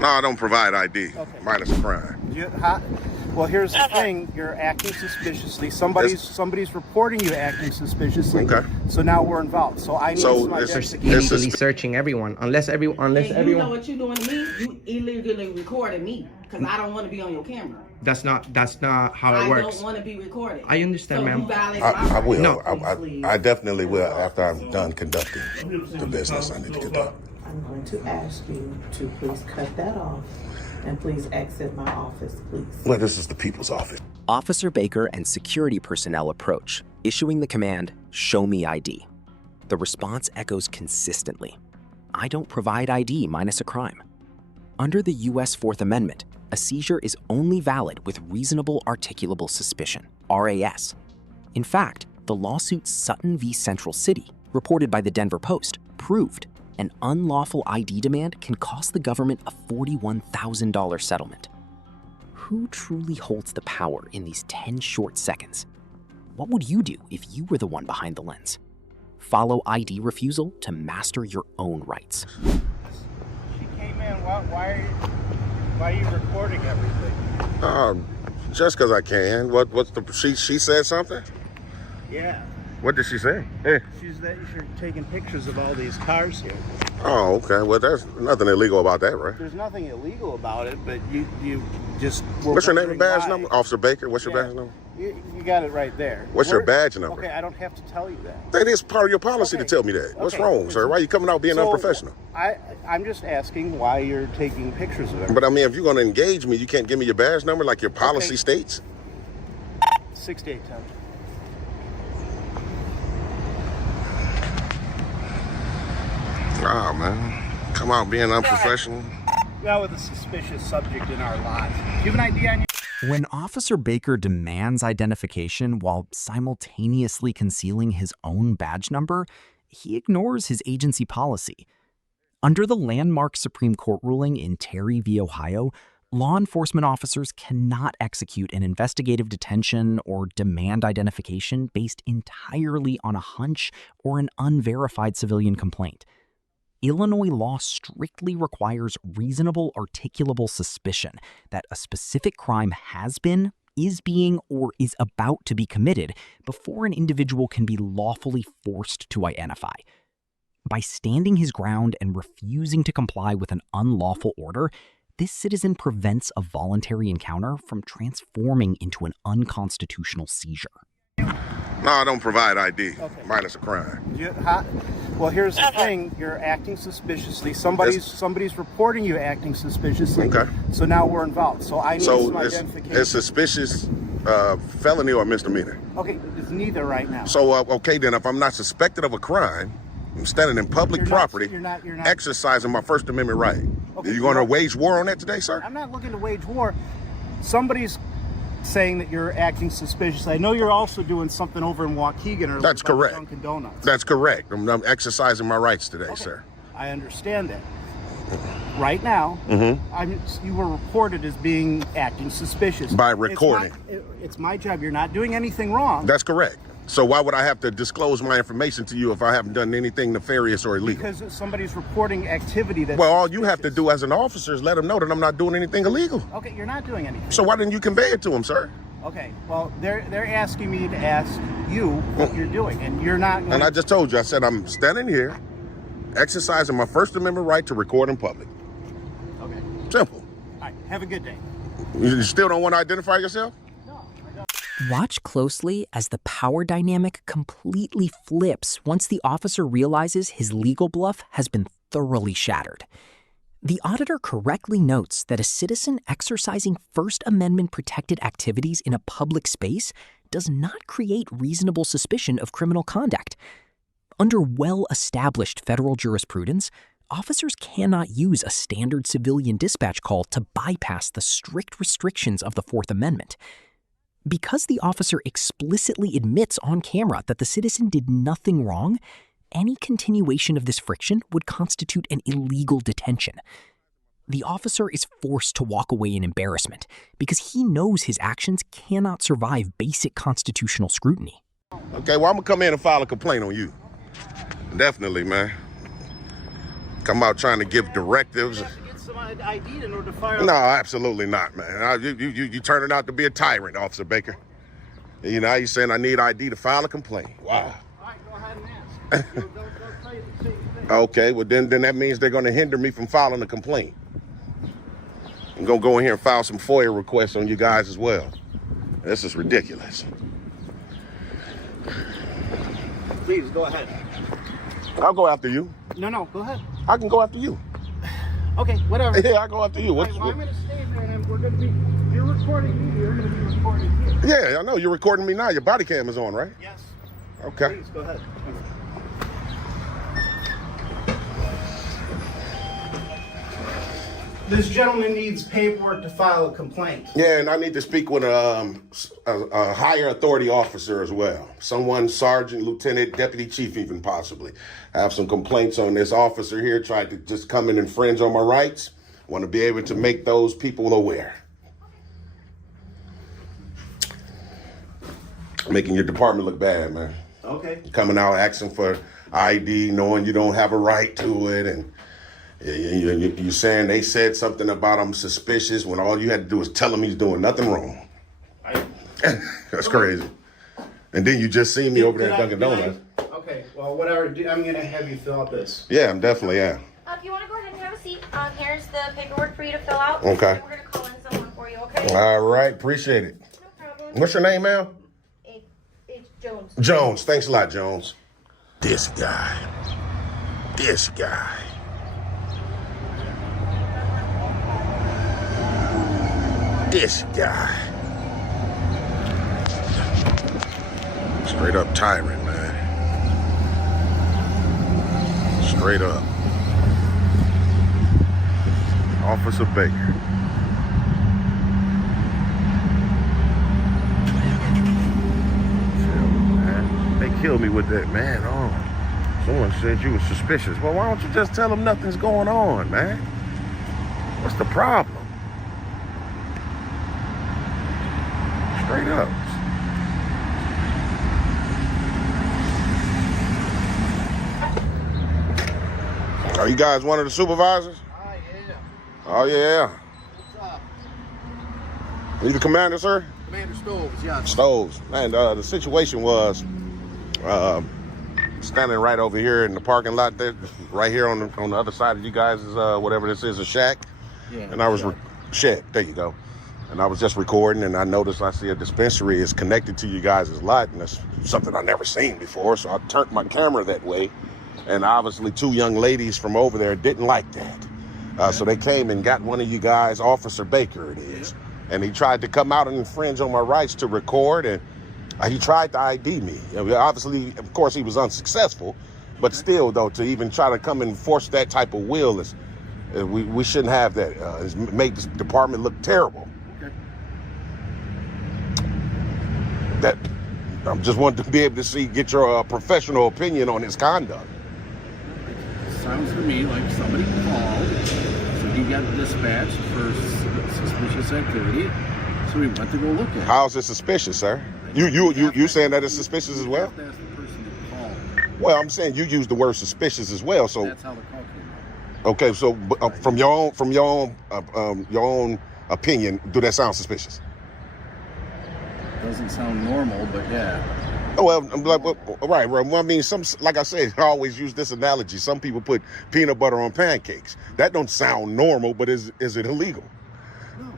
No, I don't provide ID. Okay. Minus a crime. Well, here's the thing. You're acting suspiciously. Somebody's reporting you acting suspiciously. Okay. So now we're involved. So I need some identification. Illegally searching everyone, unless everyone. You know what you're doing to me? You illegally recorded me because I don't want to be on your camera. That's not how it I works. don't want to be recorded. I understand, so ma'am. You violated I will. No. I definitely will after I'm done conducting the business I need to conduct. I'm going to ask you to please cut that off and please exit my office, please. Well, this is the people's office. Officer Baker and security personnel approach, issuing the command, "Show me ID." The response echoes consistently. I don't provide ID minus a crime. Under the U.S. Fourth Amendment, a seizure is only valid with reasonable articulable suspicion, RAS. In fact, the lawsuit Sutton v. Central City, reported by the Denver Post, proved an unlawful ID demand can cost the government a $41,000 settlement. Who truly holds the power in these 10 short seconds? What would you do if you were the one behind the lens? Follow ID Refusal to master your own rights. She came in. Why are you recording everything? Just because I can. She said something? Yeah. What did she say? Hey. She's that you're taking pictures of all these cars here. Oh, okay. Well, there's nothing illegal about that, right? There's nothing illegal about it, but you just. What's your name and badge number? Officer Baker, what's your badge number? You got it right there. What's your badge number? Okay, I don't have to tell you that. That is part of your policy to tell me that. What's wrong, sir? Why are you coming out being unprofessional? I'm just asking why you're taking pictures of it. But I mean, if you're going to engage me, you can't give me your badge number like your policy states? 6810. Oh, man. Come out being unprofessional. Now with a suspicious subject in our lot. Do you have an ID on you? When Officer Baker demands identification while simultaneously concealing his own badge number, he ignores his agency policy. Under the landmark Supreme Court ruling in Terry v. Ohio, law enforcement officers cannot execute an investigative detention or demand identification based entirely on a hunch or an unverified civilian complaint. Illinois law strictly requires reasonable articulable suspicion that a specific crime has been, is being, or is about to be committed before an individual can be lawfully forced to identify. By standing his ground and refusing to comply with an unlawful order, this citizen prevents a voluntary encounter from transforming into an unconstitutional seizure. No, I don't provide ID. Minus a crime. Well, here's the thing. You're acting suspiciously. Somebody's reporting you acting suspiciously. Okay. So now we're involved. So I need some identification. It's suspicious felony or misdemeanor? Okay, it's neither right now. So, okay, then if I'm not suspected of a crime, I'm standing in public property, you're not exercising my First Amendment right. Okay, Are you going to wage war on that today, sir? I'm not looking to wage war. Somebody's saying that you're acting suspiciously. I know you're also doing something over in Waukegan or That's correct. Dunkin' Donuts. That's correct. I'm exercising my rights today, sir. I understand that. Right now, you were reported as being acting suspicious. By recording. It's my job. You're not doing anything wrong. That's correct. So why would I have to disclose my information to you if I haven't done anything nefarious or illegal? Because somebody's reporting activity that's Well, all you have to do as an officer is let them know that I'm not doing anything illegal. Okay, you're not doing anything. So why didn't you convey it to them, sir? Okay, well, they're asking me to ask you what you're doing, and you're not going And I just told you, I said I'm standing here, exercising my First Amendment right to record in public. Okay. Simple. All right, have a good day. You still don't want to identify yourself? Watch closely as the power dynamic completely flips once the officer realizes his legal bluff has been thoroughly shattered. The auditor correctly notes that a citizen exercising First Amendment protected activities in a public space does not create reasonable suspicion of criminal conduct. Under well-established federal jurisprudence, officers cannot use a standard civilian dispatch call to bypass the strict restrictions of the Fourth Amendment. Because the officer explicitly admits on camera that the citizen did nothing wrong, any continuation of this friction would constitute an illegal detention. The officer is forced to walk away in embarrassment because he knows his actions cannot survive basic constitutional scrutiny. Okay, well, I'm going to come in and file a complaint on you. Definitely, man. Come out trying to give directives. some ID in order to fire. No, absolutely not, man. You turning out to be a tyrant, Officer Baker. You know, you saying I need ID to file a complaint. Wow. All right, go ahead and ask. Don't tell you the same thing. Okay, well then that means they're going to hinder me from filing a complaint. I'm going to go in here and file some FOIA requests on you guys as well. This is ridiculous. Please, go ahead. I'll go after you. No, go ahead. I can go after you. Okay, whatever. Yeah, I'll go after you. Right, well, I'm going to stay there, and we're going to be, you're recording me, you're going to be recording here. Yeah, I know. You're recording me now. Your body cam is on, right? Yes. Okay. Please, go ahead. This gentleman needs paperwork to file a complaint. Yeah, and I need to speak with a higher authority officer as well. Someone, sergeant, lieutenant, deputy chief even possibly. I have some complaints on this officer here, tried to just come and infringe on my rights. Want to be able to make those people aware. Making your department look bad, man. Okay. Coming out asking for ID, knowing you don't have a right to it, and you saying they said something about I'm suspicious when all you had to do was tell him he's doing nothing wrong. That's crazy. And then you just see me over there at Dunkin' Donuts. Okay, well, whatever. I'm going to have you fill out this. Yeah, I'm definitely, yeah. If you want to go ahead and have a seat, here's the paperwork for you to fill out. Okay. We're going to call in someone for you, okay? All right, appreciate it. No problem. What's your name, ma'am? It's Jones. Jones. Thanks a lot, Jones. This guy. This guy. This guy. Straight up tyrant, man. Straight up. Officer Baker. They killed me with that, man. Oh, someone said you were suspicious. Well, why don't you just tell them nothing's going on, man? What's the problem? Straight up. Are you guys one of the supervisors? Oh, yeah. What's up? Are you the commander, sir? Commander Stoves, yes. Stoves. Man, the situation was standing right over here in the parking lot there, right here on the other side of you guys' whatever this is, a shack. Yeah. And I was shed. There you go. And I was just recording, and I noticed I see a dispensary is connected to you guys' lot, and that's something I've never seen before. So I turned my camera that way, and obviously two young ladies from over there didn't like that. So they came and got one of you guys, Officer Baker it is, and he tried to come out and infringe on my rights to record, and he tried to ID me. Obviously, of course, he was unsuccessful, but still, though, to even try to come and force that type of will is, we shouldn't have that. It's made the department look terrible. That I just wanted to be able to get your professional opinion on his conduct. Sounds to me like somebody called, so he got dispatched for suspicious activity, so he went to go look at it. How's it suspicious, sir? You saying that it's suspicious as well? That's the person that called. Well, I'm saying you used the word suspicious as well. So That's how the call came out. okay, so from your own opinion, do that sound suspicious? Doesn't sound normal, but yeah. Oh, well, right. Well, I mean, like I said, I always use this analogy. Some people put peanut butter on pancakes. That don't sound normal, but is it illegal? No.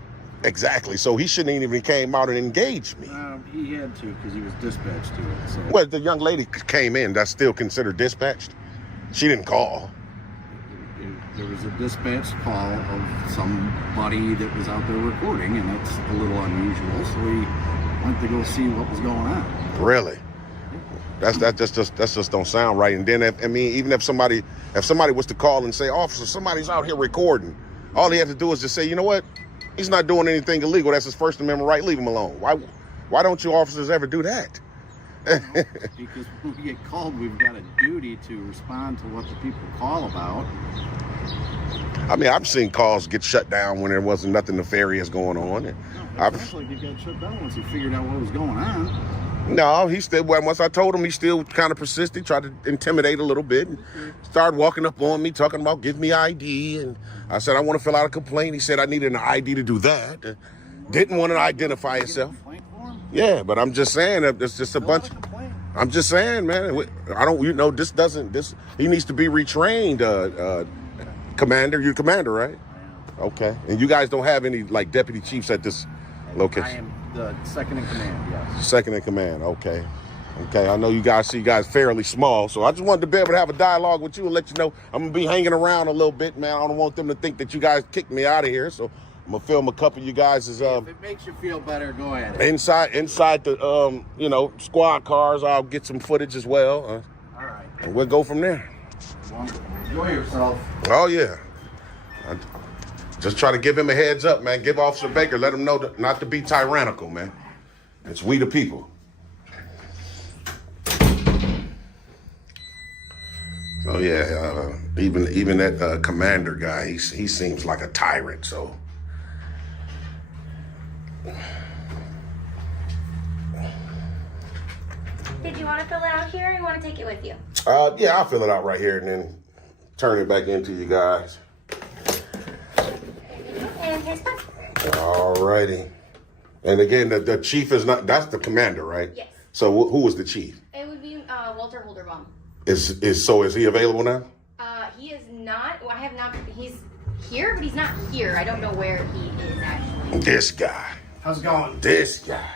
Exactly. So he shouldn't even came out and engaged me. He had to because he was dispatched to it. So. Well, the young lady came in. That's still considered dispatched? She didn't call. There was a dispatched call of somebody that was out there recording, and that's a little unusual. So he went to go see what was going on. Really? That just don't sound right. And then even if somebody was to call and say, officer, somebody's out here recording, all he had to do is just say, you know what? He's not doing anything illegal. That's his First Amendment right. Leave him alone. Why don't you officers ever do that? Because when we get called, we've got a duty to respond to what the people call about. I mean, I've seen calls get shut down when there wasn't nothing nefarious going on. No, it sounds like it got shut down once he figured out what was going on. No, he still, once I told him, he still kind of persisted, tried to intimidate a little bit, and started walking up on me, talking about give me ID. And I said, I want to fill out a complaint. He said I needed an ID to do that. Didn't want to identify himself. Yeah, but I'm just saying that it's just a bunch. I'm just saying, man, I don't, he needs to be retrained, Commander. You're commander, right? Okay. And you guys don't have any, like, deputy chiefs at this location? I am the second in command, yes. Second in command, okay. Okay, I know you guys fairly small, so I just wanted to be able to have a dialogue with you and let you know I'm going to be hanging around a little bit, man. I don't want them to think that you guys kicked me out of here, so I'm going to film a couple of you guys as... if it makes you feel better, go ahead. Inside the, squad cars, I'll get some footage as well. All right. And we'll go from there. Wonderful. Enjoy yourself. Oh, yeah. Just try to give him a heads up, man. Give Officer Baker, let him know not to be tyrannical, man. It's we the people. So yeah, even that commander guy, he seems like a tyrant. So Did you want to fill it out here or you want to take it with you? yeah, I'll fill it out right here and then turn it back into you guys. And here's pen. All righty. And again, the chief is not, that's the commander, right? Yes. So who was the chief? It would be Walter Holderbaum. Is he available now? He is not. Well, I have not. He's here, but he's not here. I don't know where he is actually. This guy. How's it going? This guy.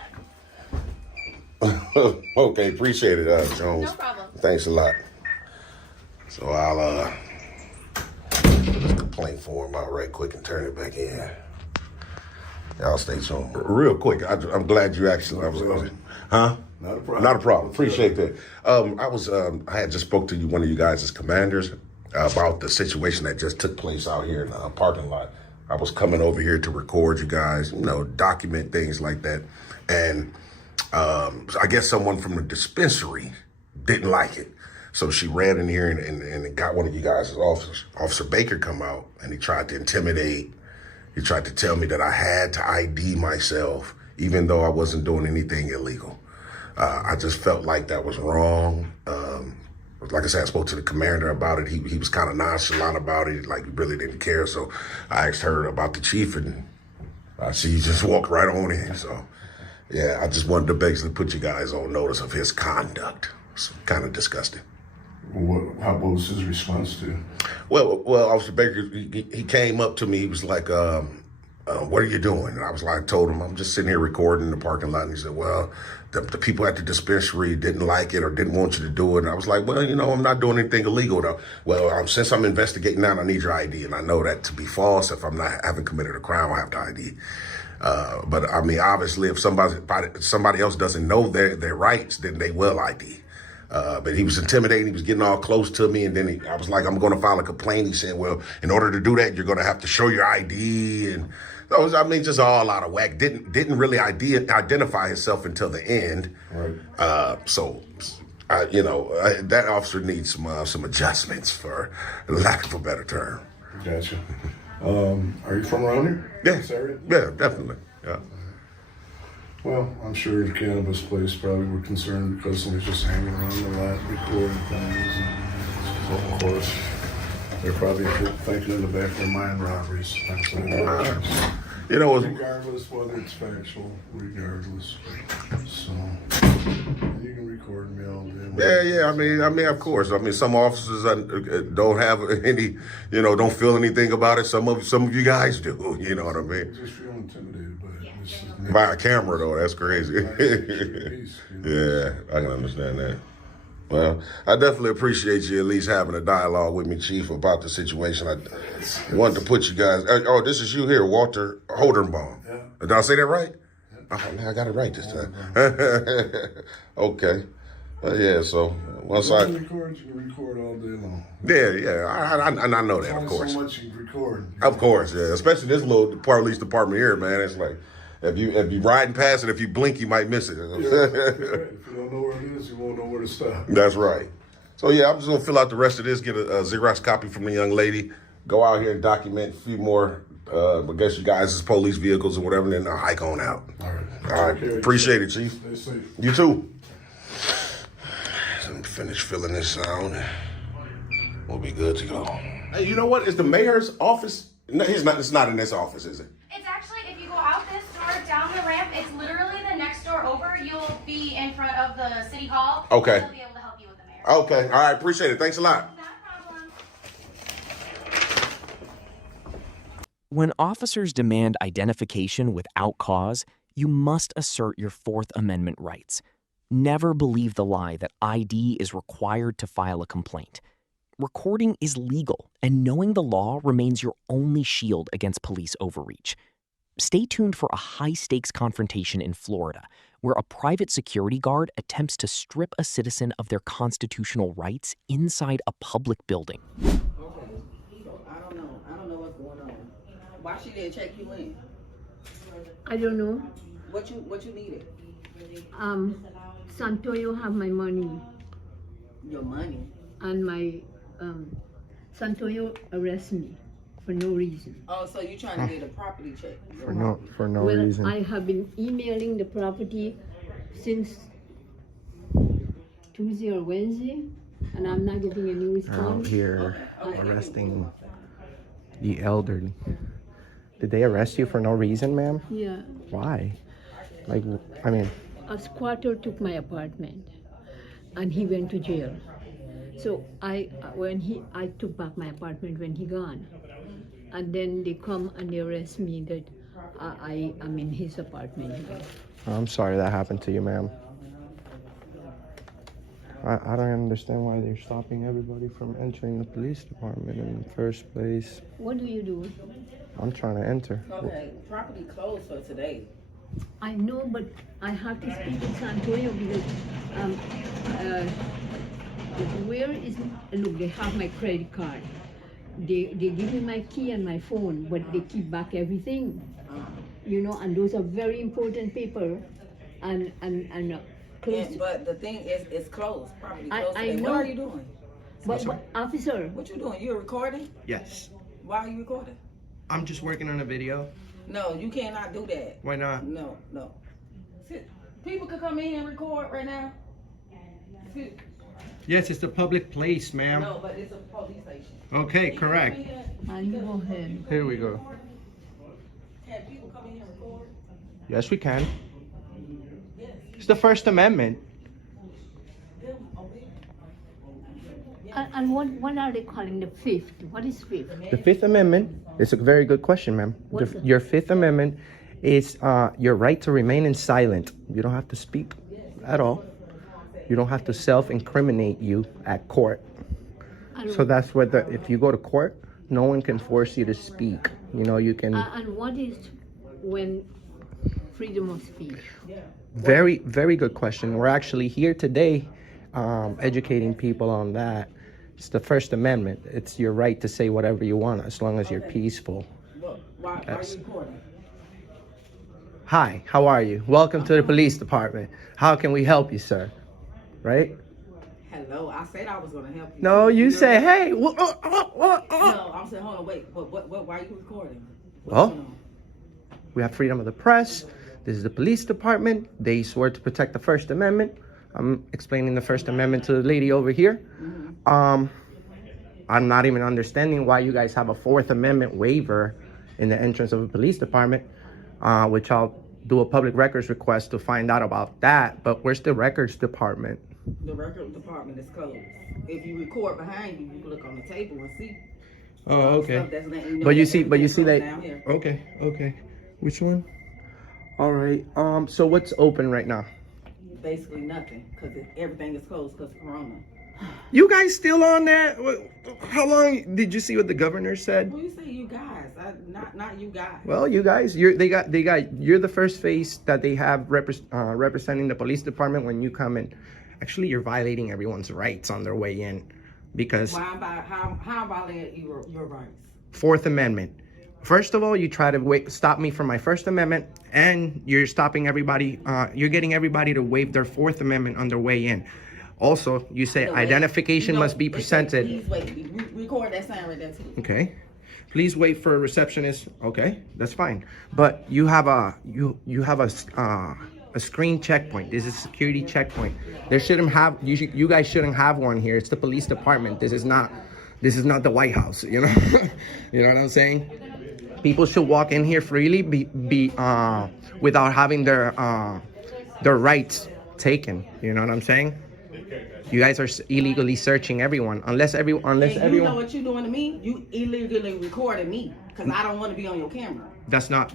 Okay, appreciate it, Jones. No problem. Thanks a lot. So I'll put the complaint form out right quick and turn it back in. Y'all stay tuned. Real quick, I'm glad you actually. Huh? Not a problem. Not a problem. Appreciate that. I had just spoke to one of you guys as commanders about the situation that just took place out here in the parking lot. I was coming over here to record you guys, document things like that. And I guess someone from the dispensary didn't like it. So she ran in here and got one of you guys' officers, Officer Baker, come out, and he tried to intimidate. He tried to tell me that I had to ID myself, even though I wasn't doing anything illegal. I just felt like that was wrong. Like I said, I spoke to the commander about it. He was kind of nonchalant about it, like he really didn't care. So I asked her about the chief, and I see you just walked right on in. So yeah, I just wanted to basically put you guys on notice of his conduct. It's kind of disgusting. What was his response to? Well, Officer Baker, he came up to me. He was like, what are you doing? And I was like, told him, I'm just sitting here recording in the parking lot. And he said, well, the people at the dispensary didn't like it or didn't want you to do it. And I was like, well, I'm not doing anything illegal though. Well, since I'm investigating that, I need your ID. And I know that to be false. If haven't committed a crime, I have to ID. But I mean, obviously, if somebody else doesn't know their rights, then they will ID. But he was intimidating. He was getting all close to me. And then I was like, I'm going to file a complaint. He said, well, in order to do that, you're going to have to show your ID. And those, just all out of whack. Didn't really identify himself until the end. Right. That officer needs some adjustments, for lack of a better term. Gotcha. Are you from around here? Yeah. This area? Yeah, definitely. Yeah. Well, I'm sure the cannabis place probably were concerned because somebody's just hanging around the lot recording things. And so, of course, they're probably thinking in the back of their mind robberies. Regardless whether it's factual, regardless. So, you can record me all day. Yeah. I mean, of course. Some officers don't have any, don't feel anything about it. Some of you guys do. You know what I mean? Just feel intimidated by it. By a camera, though, that's crazy. Yeah, I can understand that. Well, I definitely appreciate you at least having a dialogue with me, Chief, about the situation. I wanted to put you guys... Oh, this is you here, Walter Holderbaum. Yeah. Did I say that right? Yeah. Oh, man, I got it right this time. Okay. Yeah, so once you can record all day long. Yeah, I know that, of course. So much you can record. Of course, yeah. Especially this little police department here, man. It's like... If you riding past it, if you blink, you might miss it. Yeah, if you don't know where it is, you won't know where to stop. That's right. So yeah, I'm just gonna fill out the rest of this, get a Xerox copy from the young lady, go out here and document a few more I guess you guys is police vehicles or whatever, then I'll hike on out. All right. All right. Appreciate it, Chief. Stay safe. You too. Let me finish filling this out. We'll be good to go. Hey, you know what? Is the mayor's office? No, he's not. It's not in this office, is it? It's actually, if you go out this door, down the ramp, it's literally the next door over. You'll be in front of the city hall. Okay. They'll be able to help you with the mayor. Okay. All right. Appreciate it. Thanks a lot. Not a problem. When officers demand identification without cause, you must assert your Fourth Amendment rights. Never believe the lie that ID is required to file a complaint. Recording is legal, and knowing the law remains your only shield against police overreach. Stay tuned for a high-stakes confrontation in Florida, where a private security guard attempts to strip a citizen of their constitutional rights inside a public building. Okay, so I don't know what's going on. Why she didn't check you in? I don't know. What you needed? Santoyo have my money, Your money. and my Santoyo arrest me for no reason. Oh, so you trying to get a property check? For no Well, reason. I have been emailing the property since Tuesday or Wednesday, and I'm not getting any Out response. here Okay. arresting the elderly. Did they arrest you for no reason, ma'am? Yeah, Why? Like, I mean, a squatter took my apartment, and he went to jail. So I took back my apartment when he gone, and then they come and they arrest me that I am in his apartment. I'm sorry that happened to you, ma'am. I don't understand why they're stopping everybody from entering the police department in the first place. What do you do? I'm trying to enter. Okay, property closed for today. I know, but I have to speak in Santoyo because where is, look, they have my credit card. They give me my key and my phone, but they keep back everything. You know, and those are very important paper and close. Yeah, but the thing is, it's closed. Property I closed today. know. What are you doing? But officer, What you doing? You recording? Yes. Why are you recording? I'm just working on a video. No, you cannot do that. Why not? No. See, people could come in and record right now. See, Yes, it's a public place, ma'am. no, but it's a police station. Okay, People correct. come in here- and you go ahead. Here we go. Can people come in here and record? Yes, we can. It's the First Amendment. And what are they calling the fifth? What is fifth? The Fifth Amendment is a very good question, ma'am. What's that? Your Fifth Amendment is your right to remain in silent. You don't have to speak at all. You don't have to self-incriminate you at court. So that's what if you go to court, no one can force you to speak. You know, you can. And what is when freedom of speech? Very, very good question. We're actually here today educating people on that. It's the First Amendment. It's your right to say whatever you want as long as you're peaceful. Well, why are you recording? Hi, how are you? Welcome to the police department. How can we help you, sir? Right? Hello, I said I was gonna help you. No, you say, hey. No, I'm saying, hold on, wait. But why are you recording? What's Well, going on? we have freedom of the press. This is the police department. They swear to protect the First Amendment. I'm explaining the First Amendment to the lady over here. I'm not even understanding why you guys have a Fourth Amendment waiver in the entrance of a police department, which I'll do a public records request to find out about that. But where's the records department? The record department is closed. If you record behind you, you can look on the table and see. Oh, Stuff that's letting you know But you that see everything that. closed down here. Okay. Which one? All right. So what's open right now? Basically nothing, because everything is closed because of Corona. You guys still on that? How long did you see what the governor said? Well, you say you guys, not you guys. Well, you guys, you're the first face that they have representing the police department when you come in. Actually, you're violating everyone's rights on their way in, because How am I violating your rights? Fourth Amendment. First of all, you try to stop me from my First Amendment, and you're stopping everybody. You're getting everybody to waive their Fourth Amendment on their way in. Also, you say identification must be presented. Please wait. Record that sign right there too. Okay. Please wait for a receptionist. Okay, that's fine. But you have a a screen checkpoint. This is a security checkpoint. There shouldn't have you guys shouldn't have one here. It's the police department. This is not the White House. You know, you know what I'm saying? People should walk in here freely, without having their rights taken. You know what I'm saying? You guys are illegally searching everyone, unless everyone. You know what you're doing to me? You illegally recorded me because I don't want to be on your camera. That's not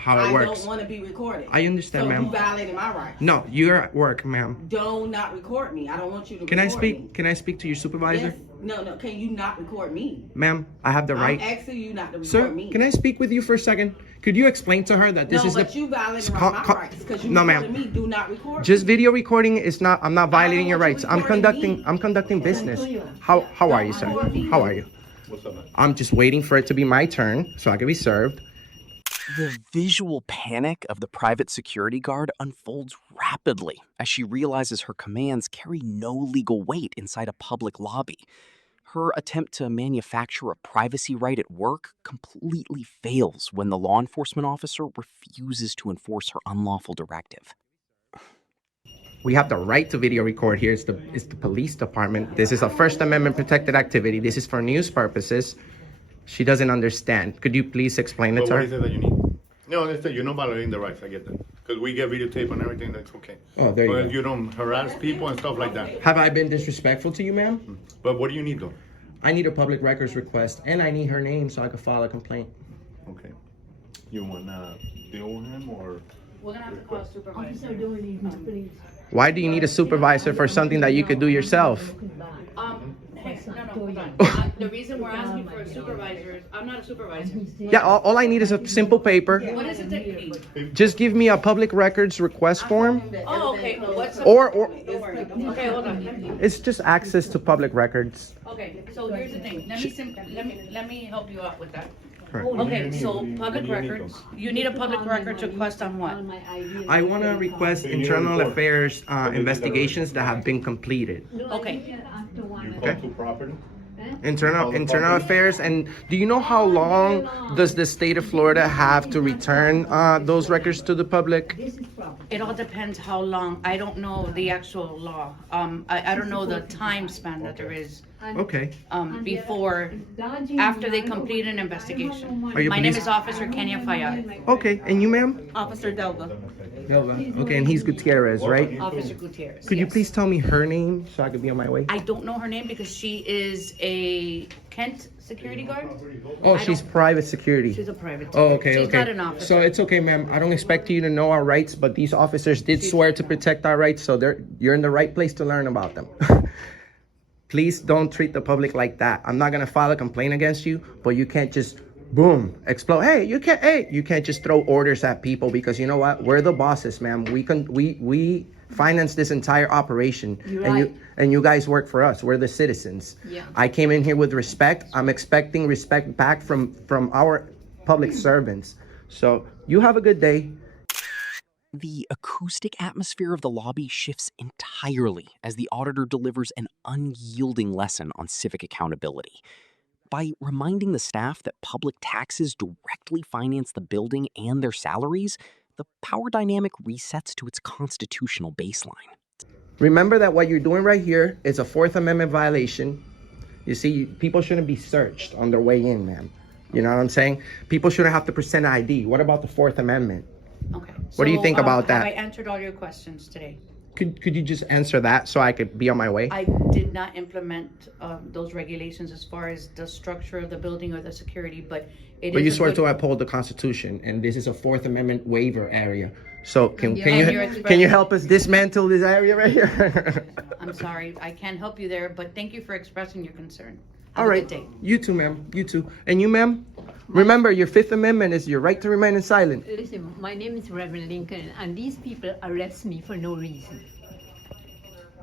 how it works. I don't want to be recorded. I understand, ma'am. You violated my rights. No, you're at work, ma'am. Do not record me. I don't want you to. Can I record speak? Me. Can I speak to your supervisor? Yes. No. Can you not record me? Ma'am, I have the right. I'm asking you not to record Sir, me. can I speak with you for a second? Could you explain to her that this is you violated my rights because you no, recorded ma'am. me. Do not record. Just video recording is not. I'm not violating your rights. I'm recording conducting business. How are you, sir? How are you? What's up, man? I'm just waiting for it to be my turn so I can be served. The visual panic of the private security guard unfolds rapidly as she realizes her commands carry no legal weight inside a public lobby. Her attempt to manufacture a privacy right at work completely fails when the law enforcement officer refuses to enforce her unlawful directive. We have the right to video record here. It's the police department. This is a First Amendment protected activity. This is for news purposes. She doesn't understand. Could you please explain it to her? What is it that you need? No, you're not violating the rights. I get that. Because we get videotape and everything, that's okay. Oh, there you but go. you don't harass people and stuff like that. Have I been disrespectful to you, ma'am? But what do you need, though? I need a public records request, and I need her name so I can file a complaint. Okay. You want to deal with him, or? We're gonna have to call a supervisor. Why do you need a supervisor for something that you could do yourself? Hey, no, hold on. The reason we're asking for a supervisor is I'm not a supervisor. Yeah, all I need is a simple paper. What does it take? Just give me a public records request form. Oh, okay. What's the Or Don't worry. Okay, hold on. it's just access to public records. Okay, so here's the thing. Let me help you out with that. Right. Okay, so public records. You need a public records request on what? I want to request internal affairs investigations that have been completed. Okay. Okay. Internal affairs. And do you know how long does the state of Florida have to return those records to the public? It all depends how long. I don't know the actual law. I don't know the time span that there is. Okay. Before, after they complete an investigation. Are you My name police? is Officer Kenya Fayad. Okay. And you, ma'am? Officer Delva. Okay. And he's Gutierrez, right? Officer Gutierrez. Could you yes. please tell me her name so I could be on my way? I don't know her name because she is a Kent security guard. Oh, she's private security. She's a private. Oh, okay, She's okay. not an officer. So it's okay, ma'am. I don't expect you to know our rights, but these officers did swear to protect our rights, so you're in the right place to learn about them. Please don't treat the public like that. I'm not gonna file a complaint against you, but you can't just boom explode. Hey, you can't just throw orders at people because you know what? We're the bosses, ma'am. We finance this entire operation, and you guys work for us. We're the citizens. Yeah. I came in here with respect. I'm expecting respect back from our public servants. So you have a good day. The acoustic atmosphere of the lobby shifts entirely as the auditor delivers an unyielding lesson on civic accountability. By reminding the staff that public taxes directly finance the building and their salaries, the power dynamic resets to its constitutional baseline. Remember that what you're doing right here is a Fourth Amendment violation. You see, people shouldn't be searched on their way in, ma'am. You know what I'm saying? People shouldn't have to present an ID. What about the Fourth Amendment? Okay. What do you think about that? Have I answered all your questions today? Could you just answer that so I could be on my way? I did not implement those regulations as far as the structure of the building or the security, but it But is you a swear good- to uphold the Constitution, and this is a Fourth Amendment waiver area. So can you're you expressing- help us dismantle this area right here? I'm sorry, I can't help you there, but thank you for expressing your concern. All Have a right. good day. You too, ma'am. You too. And you, ma'am? Remember, your Fifth Amendment is your right to remain in silent. Listen, my name is Reverend Lincoln, and these people arrest me for no reason.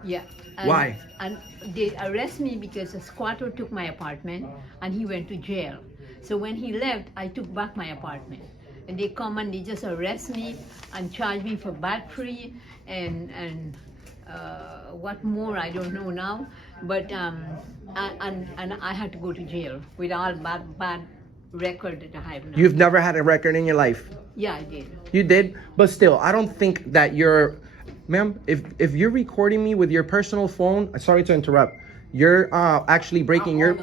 Yeah. Why? And they arrest me because a squatter took my apartment and he went to jail. So when he left, I took back my apartment. And they come and they just arrest me and charge me for battery and what more, I don't know now. But and I had to go to jail with all bad record that I have now. You've never had a record in your life? Yeah, I did. You did? But still, I don't think that you're... Ma'am, if you're recording me with your personal phone, sorry to interrupt, you're actually breaking your...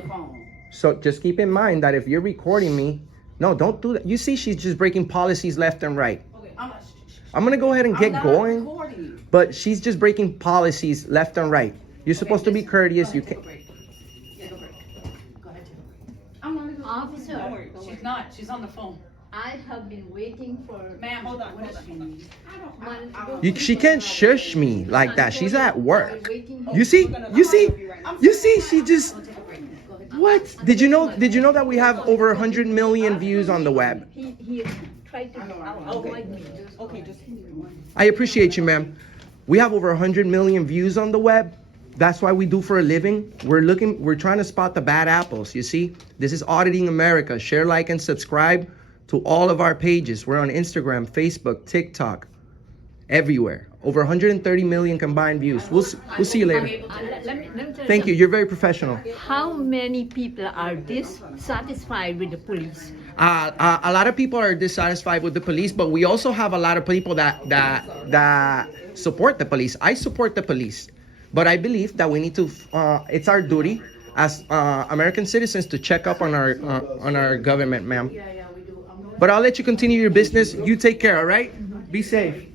So just keep in mind that if you're recording me, no, don't do that. You see, she's just breaking policies left and right. Okay, I'm gonna go ahead and get going, but she's just breaking policies left and right. You're supposed to be courteous. You can't. Officer, She's not. She's on the phone. I have been waiting for... Ma'am, hold on. What does she need? She can't shush me like that. She's at work. You see? She just... What? Did you know that we have over 100 million views on the web? He tried to avoid me. Okay, just... I appreciate you, ma'am. We have over 100 million views on the web. That's why we do for a living. We're trying to spot the bad apples, you see? This is Auditing America. Share, like, and subscribe to all of our pages. We're on Instagram, Facebook, TikTok, everywhere. Over 130 million combined views. We'll see you later. Let me tell Thank you. You're very professional. How many people are dissatisfied with the police? A lot of people are dissatisfied with the police, but we also have a lot of people that support the police. I support the police, but I believe that we need to. It's our duty as American citizens to check up on our government, ma'am. Yeah, we do. But I'll let you continue your business. You take care, all right? Be safe.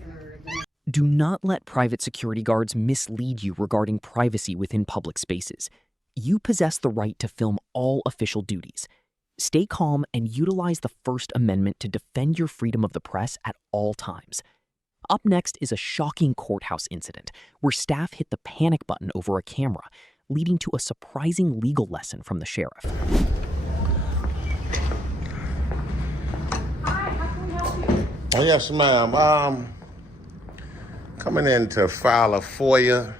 Do not let private security guards mislead you regarding privacy within public spaces. You possess the right to film all official duties. Stay calm and utilize the First Amendment to defend your freedom of the press at all times. Up next is a shocking courthouse incident where staff hit the panic button over a camera, leading to a surprising legal lesson from the sheriff. Hi, how can we help you? Oh, yes, ma'am. Coming in to file a FOIA.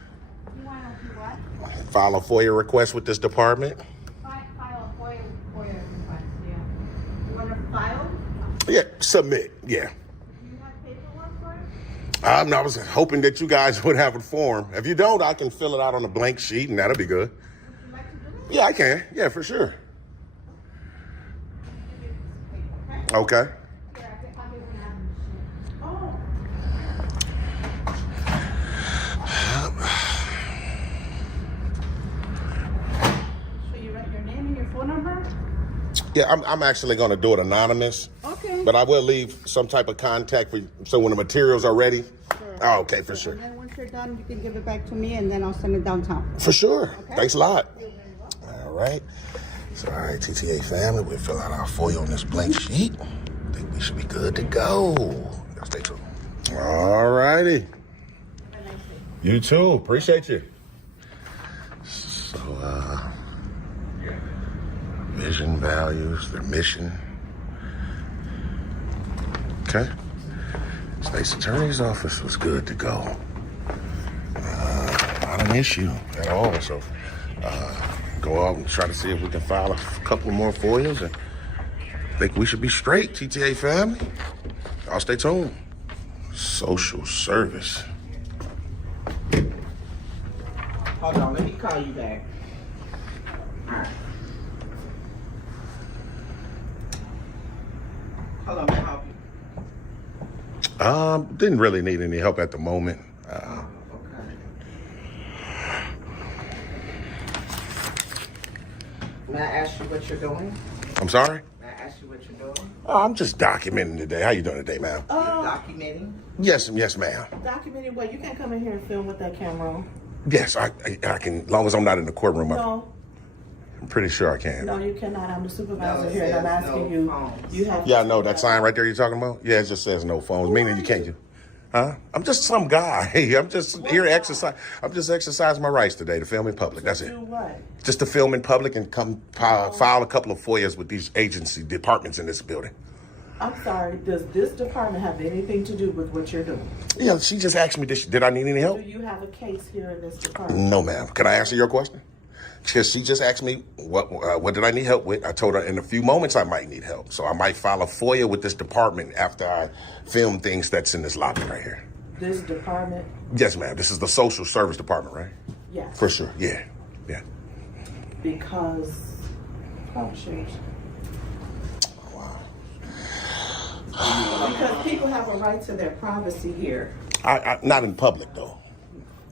You want to do what? File a FOIA request with this department. File a FOIA request, yeah. You want to file? Yeah, submit. Yeah. Do you have paperwork for it? I was hoping that you guys would have a form. If you don't, I can fill it out on a blank sheet, and that'll be good. Would you like to do it? Yeah, I can. Yeah, for sure. Okay? Okay. Yeah, I'll be able to have a machine. Oh. So you write your name and your phone number? Yeah, I'm actually going to do it anonymous. Okay. But I will leave some type of contact for you, so when the materials are ready. Sure. Oh, okay, for sure. And then once you're done, you can give it back to me, and then I'll send it downtown. For sure. Okay. Thanks a lot. All right. So, all right, TTA family, we'll fill out our FOIA on this blank sheet. I think we should be good to go. Now stay tuned. All righty. You too. Appreciate you. So, vision, values, their mission. Okay. State's Attorney's Office was good to go. Not an issue at all. So, go out and try to see if we can file a couple more FOIAs, and I think we should be straight, TTA family. Y'all stay tuned. Social service. Hold on, let me call you back. All right. Hello, may I help you? Didn't really need any help at the moment. Okay. May I ask you what you're doing? I'm sorry? May I ask you what you're doing? Oh, I'm just documenting today. How you doing today, ma'am? Documenting? Yes, ma'am. Documenting what? You can't come in here and film with that camera on. Yes, I can, as long as I'm not in the courtroom. No. I'm pretty sure I can. No, you cannot. I'm the supervisor here, and I'm asking you. You have. Yeah, I know that sign right there you're talking about. Yeah, it just says no phones, meaning you can't. Huh? I'm just some guy. Hey, I'm just here to exercise. I'm just exercising my rights today to film in public. That's it. Do what? Just to film in public and come file a couple of FOIAs with these agency departments in this building. I'm sorry. Does this department have anything to do with what you're doing? Yeah, she just asked me, did I need any help? Do you have a case here in this department? No, ma'am. Can I answer your question? She just asked me what did I need help with. I told her in a few moments I might need help. So I might file a FOIA with this department after I film things that's in this lobby right here. This department? Yes, ma'am. This is the social service department, right? Yes. For sure. Yeah. Because, oh, shoot. Because people have a right to their privacy here. Not in public, though.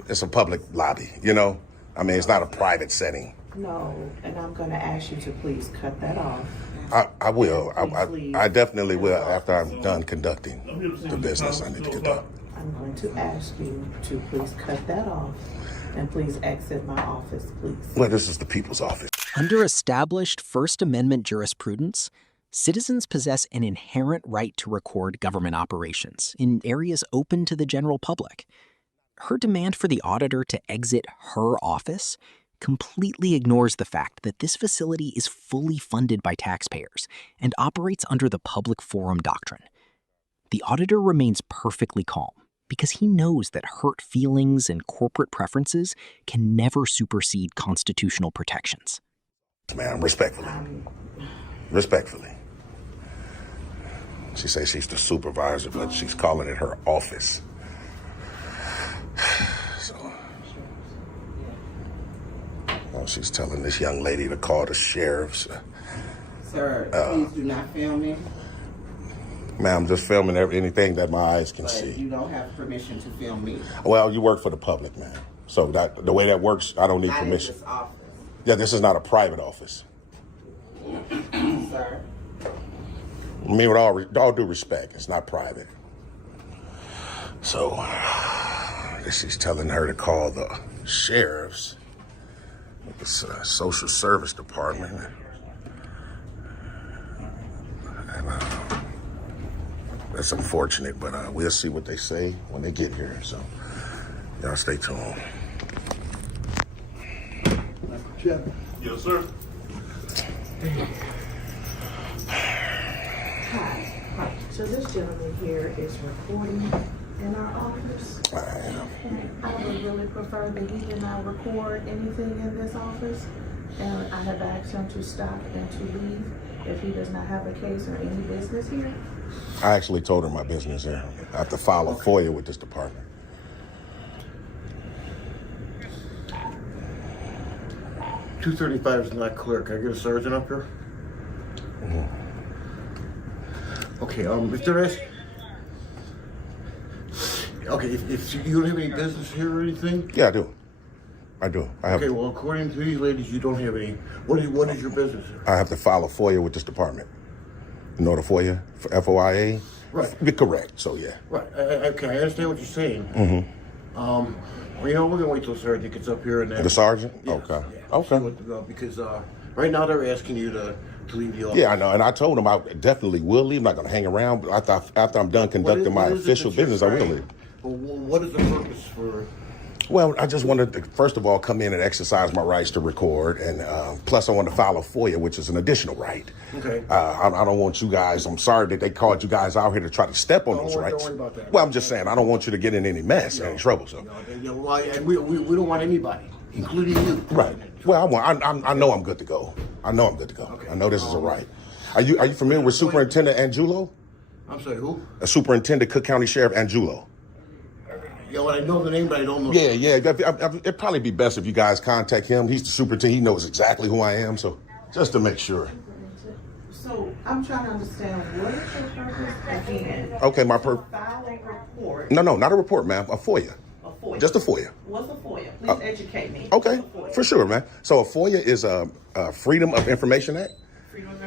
It's a public lobby, you know? I mean, it's not a private setting. No, and I'm going to ask you to please cut that off. I will. I definitely will after I'm done conducting the business I need to conduct. I'm going to ask you to please cut that off and please exit my office, please. Well, this is the people's office. Under established First Amendment jurisprudence, citizens possess an inherent right to record government operations in areas open to the general public. Her demand for the auditor to exit her office completely ignores the fact that this facility is fully funded by taxpayers and operates under the public forum doctrine. The auditor remains perfectly calm because he knows that hurt feelings and corporate preferences can never supersede constitutional protections. Ma'am, respectfully. Respectfully. She says she's the supervisor, but she's calling it her office. So, well, she's telling this young lady to call the sheriffs. Sir, please do not film me. Ma'am, I'm just filming anything that my eyes can see. You don't have permission to film me. Well, you work for the public, ma'am. So the way that works, I don't need permission. This office. Yeah, this is not a private office. Sir. I mean, with all due respect, it's not private. So, she's telling her to call the sheriffs, the social service department. And that's unfortunate, but we'll see what they say when they get here. So, y'all stay tuned. Yes, sir. Hi. So this gentleman here is recording in our office. And I would really prefer that he did not record anything in this office. And I have asked him to stop and to leave if he does not have a case or any business here. I actually told her my business here. I have to file a FOIA with this department. $235 is not clear. Can I get a sergeant up here? Okay, if there is... Okay, if you don't have any business here or anything? Yeah, I do. I have. Okay, well, according to these ladies, you don't have any. What is your business here? I have to file a FOIA with this department. You know the FOIA? FOIA? Right. You're correct, so yeah. Right. Okay, I understand what you're saying. Well, you know, we're going to wait till the sergeant gets up here and then... The sergeant? Yeah, Okay. Yeah, Okay. Because right now they're asking you to leave the office. Yeah, I know, and I told him I definitely will leave. I'm not going to hang around, but after I'm done conducting my official business, I will leave. Well, what is the purpose for... Well, I just wanted to, first of all, come in and exercise my rights to record, and plus I want to file a FOIA, which is an additional right. Okay. I don't want you guys, I'm sorry that they called you guys out here to try to step on those rights. Don't worry about that. Well, I'm just saying, I don't want you to get in any mess, any trouble. So. And we don't want anybody, including you. Right. Well, I know I'm good to go. I know I'm good to go. Okay. I know this is a right. Are you familiar with Superintendent Angulo? I'm sorry, who? Superintendent Cook County Sheriff Angulo. Yeah, well, I know the name, but I don't know. Yeah. It'd probably be best if you guys contact him. He's the superintendent. He knows exactly who I am. So just to make sure. So I'm trying to understand what is your purpose again? Okay, file a report. No, not a report, ma'am. A FOIA. A FOIA. Just a FOIA. What's a FOIA? Please educate me. Okay, for sure, man. So a FOIA is a Freedom of Information Act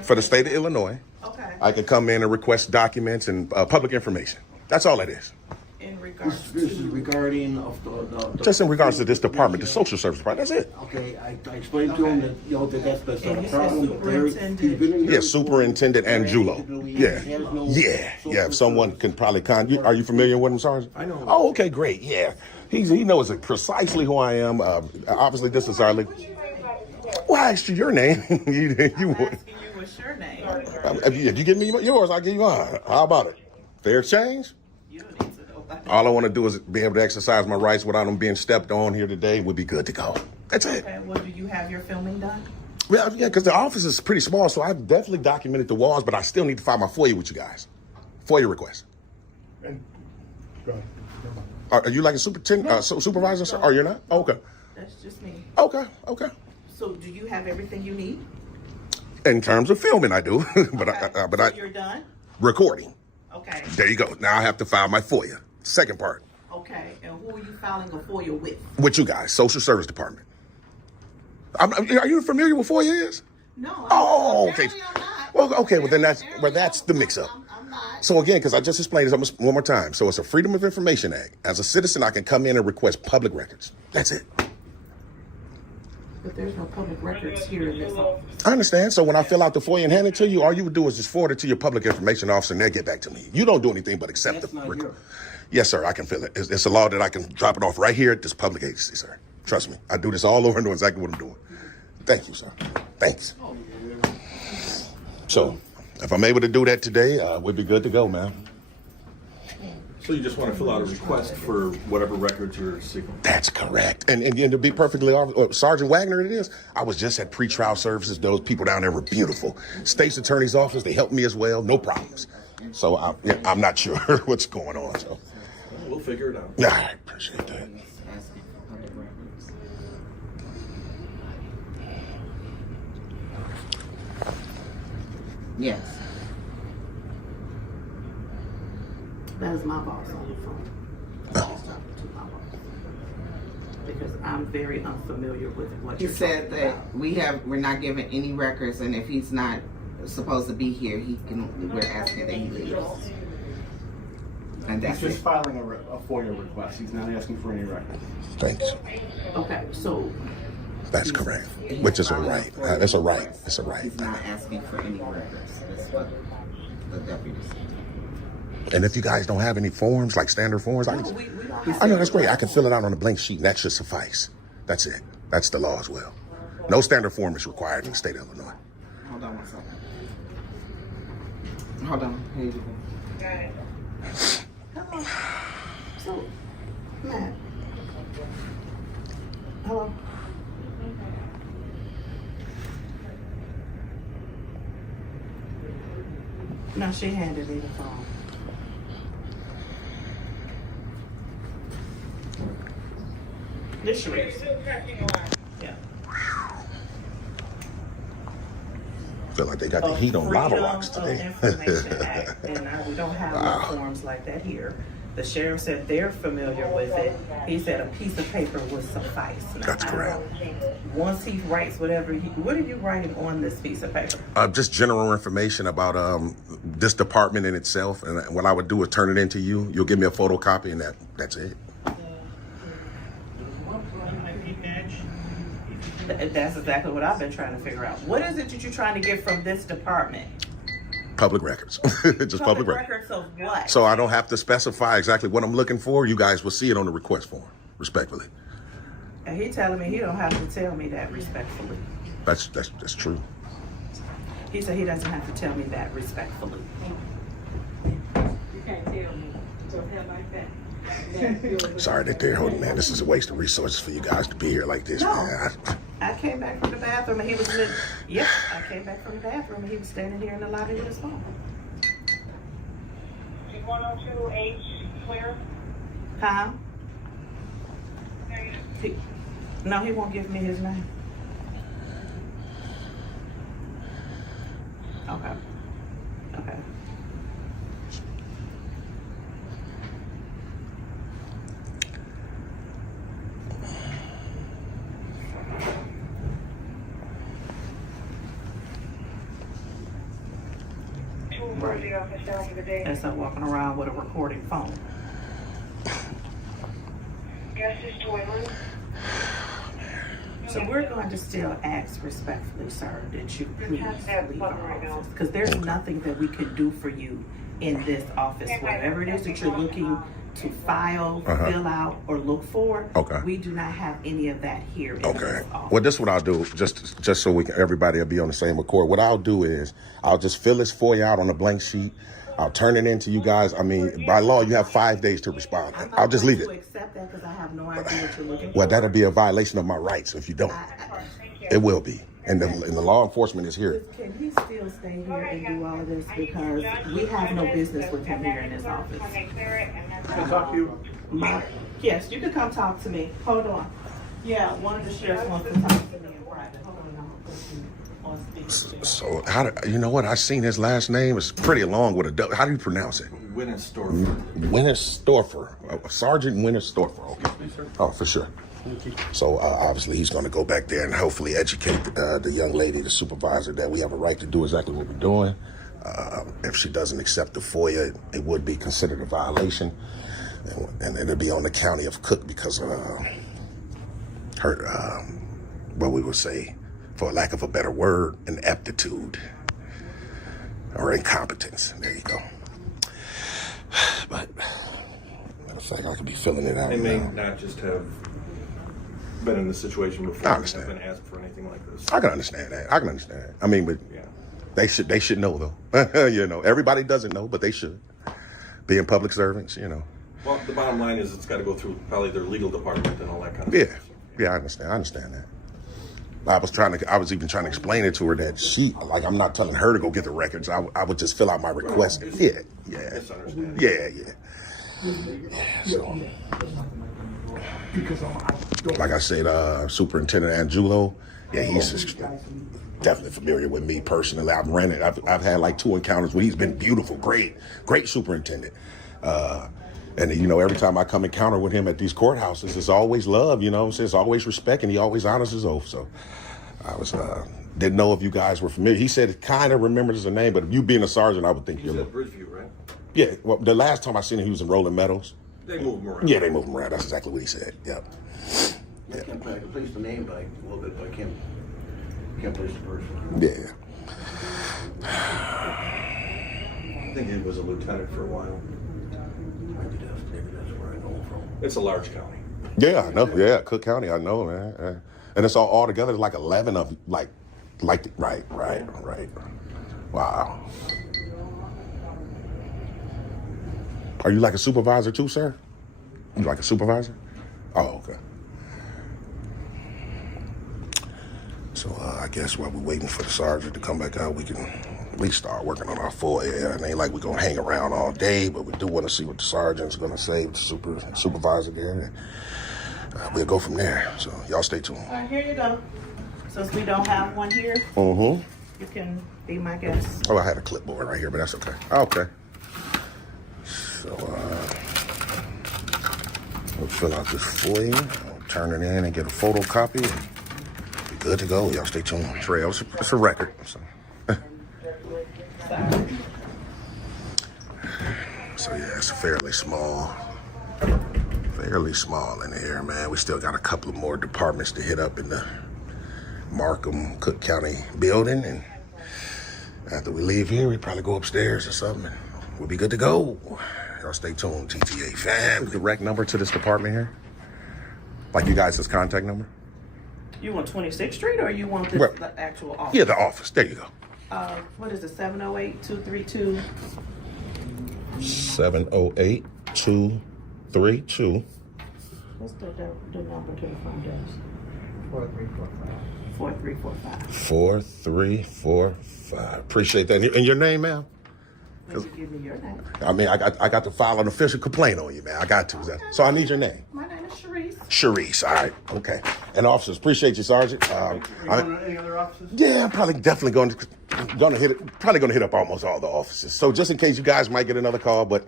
for the state of Illinois. Okay. I can come in and request documents and public information. That's all it is. In regards This is regarding of the Just in regards to this department, the social service department. That's it. Okay, I explained to him that that's not a problem. Superintendent. Yeah, Superintendent Angulo. Yeah. If someone can probably are you familiar with him, Sergeant? I know. Oh, okay, great. Yeah, he knows precisely who I am. Obviously, this is our. Well, I asked you your name. you I'm asking you what's your name. If you give me yours, I'll give you mine. How about it? Fair exchange? You don't need to know about that. All I want to do is be able to exercise my rights without them being stepped on here today. We'll be good to go. That's it. Okay, well, do you have your filming done? Well, yeah, because the office is pretty small, so I've definitely documented the walls, but I still need to file my FOIA with you guys. FOIA request. Are you like a supervisor, sir? Or you're not? Oh, okay. That's just me. Okay. So do you have everything you need? In terms of filming, I do, but Okay. but So you're done? recording. Okay. There you go. Now I have to file my FOIA. Second part. Okay, and who are you filing a FOIA with? With you guys, Social Service Department. Are you familiar with FOIA is? No. Okay. Well, okay. Well, then that's the mix-up. I'm not. So again, because I just explained this one more time. So it's a Freedom of Information Act. As a citizen, I can come in and request public records. That's it. But there's no public records here in this office. I understand. So when I fill out the FOIA and hand it to you, all you would do is just forward it to your public information officer and they'll get back to me. You don't do anything but accept the record. Yes, sir. I can fill it. It's a law that I can drop it off right here at this public agency, sir. Trust me. I do this all over and know exactly what I'm doing. Thank you, sir. Thanks. So if I'm able to do that today, we'll be good to go, man. So you just want to fill out a request for whatever records you're seeking? That's correct. And to be perfectly honest, Sergeant Wagner it is, I was just at pretrial services. Those people down there were beautiful. State's Attorney's Office, they helped me as well. No problems. So I'm not sure what's going on. So we'll figure it out. Yeah, I appreciate that. Yes. That is my boss on the phone. She's talking to my boss. Because I'm very unfamiliar with what He you're said talking that about. we're not giving any records, and if he's not supposed to be here, we're asking that he leaves. And that's He's just it. filing a FOIA request. He's not asking for any records. Thanks. Okay, so That's correct. Which is a right. It's a right. It's a right. He's not asking for any records. That's what the deputy said. And if you guys don't have any forms, like standard forms, I know that's great. I can fill it out on a blank sheet and that should suffice. That's it. That's the law as well. No standard form is required in the state of Illinois. Hold on one second. Hold on. Here you go. hello. So, Matt. Hello. No, she handed me the phone. This Sharice. Yeah. Feel like they got the heat on lava rocks today. Information Act, and we don't have no forms like that here. The sheriff said they're familiar with it. He said a piece of paper would suffice. Now, That's correct. Once he writes whatever, what are you writing on this piece of paper? Just general information about this department in itself. And what I would do is turn it into you. You'll give me a photocopy and that's it. That's exactly what I've been trying to figure out. What is it that you're trying to get from this department? Public records. Just public records. Records of what? So I don't have to specify exactly what I'm looking for. You guys will see it on the request form, respectfully. And he telling me he don't have to tell me that respectfully. That's true. He said he doesn't have to tell me that respectfully. You can't tell me. So hell like that. Sorry that they're holding, man. This is a waste of resources for you guys to be here like this, man. I came back from the bathroom and he was I came back from the bathroom and he was standing here in the lobby with his phone. 102H clear? Huh? No, he won't give me his name. Okay. Okay. Right. And so walking around with a recording phone. So we're going to still ask respectfully, sir, that you please leave our office. Because there's nothing that we can do for you in this office. Whatever it is that you're looking to file, fill out, or look for, we do not have any of that here in this office. Well, this is what I'll do, just so everybody will be on the same accord. What I'll do is I'll just fill this FOIA out on a blank sheet. I'll turn it into you guys. I mean, by law, you have 5 days to respond. I'll just leave it. I'm not going to accept that because I have no idea what you're looking for. Well, that'll be a violation of my rights if you don't. It will be. And the law enforcement is here. Can he still stay here and do all of this? Because we have no business with him here in this office. Can I talk to you? Yes, you can come talk to me. Hold on. Yeah, one of the sheriffs wants to talk to me in private. Hold on, So how do, you know what? I seen his last name. It's pretty long with a W. How do you pronounce it? Winnestorfer. Sergeant Winnestorfer. Okay. Oh, for sure. So obviously he's going to go back there and hopefully educate the young lady, the supervisor, that we have a right to do exactly what we're doing. If she doesn't accept the FOIA, it would be considered a violation, and it'll be on the county of Cook because of her, what we would say, for lack of a better word, ineptitude or incompetence. There you go. But matter of fact, I could be filling it out. They may not just have been in this situation before. I understand. Been asked for anything like this. I can understand that. I mean, but yeah. They should know though. You know, everybody doesn't know, but they should. Being public servants, you know. Well, the bottom line is it's got to go through probably their legal department and all that kind of stuff. Yeah, I understand that. I was even trying to explain it to her that I'm not telling her to go get the records. I would just fill out my request. Yeah. So, like I said, Superintendent Angulo, he's just definitely familiar with me personally. I've had like 2 encounters where he's been beautiful, great superintendent. And you know, every time I come encounter with him at these courthouses, it's always love, you know, it's always respect, and he always honors his oath. So I was didn't know if you guys were familiar. He said it kind of remembers the name, but if you being a sergeant, I would think you're. Said Bridgeview, right? Yeah. Well, the last time I seen him, he was in Rolling Meadows. They move him around. Yeah, they move him around. That's exactly what he said. Yep. I can't place the name like a little bit, but I can't place the person. Yeah. I think he was a lieutenant for a while. Maybe that's where I know him from. It's a large county. Yeah, I know. Yeah, Cook County, I know, man. And it's all together, like 11 of right. Wow. Are you like a supervisor too, sir? You like a supervisor? Oh, okay. So I guess while we're waiting for the sergeant to come back out, we can at least start working on our FOIA. It ain't like we're gonna hang around all day, but we do want to see what the sergeant's gonna say, the supervisor there. We'll go from there. So y'all stay tuned. All right, here you go. Since we don't have one here, you can be my guest. Oh, I had a clipboard right here, but that's okay. Okay. So we'll fill out this FOIA, I'll turn it in and get a photocopy. Be good to go. Y'all stay tuned. Trail, it's a record. So yeah, it's fairly small in here, man. We still got a couple of more departments to hit up in the Markham, Cook County building, and after we leave here, we probably go upstairs or something, and we'll be good to go. Y'all stay tuned, TTA fam. Direct number to this department here? Like you guys' contact number? You want 26th Street or you want the actual office? Yeah, the office. There you go. What is it, 708-232? 708-232. What's the number to the front desk? 4345. 4345. Appreciate that. And your name, ma'am? Will you give me your name? I mean, I got to file an official complaint on you, man. I got to. So I need your name. My name is Sharice. Sharice. All right. Okay. And officers, appreciate you, Sergeant. Any other offices? Yeah, I'm probably definitely going to hit up almost all the offices. So just in case you guys might get another call, but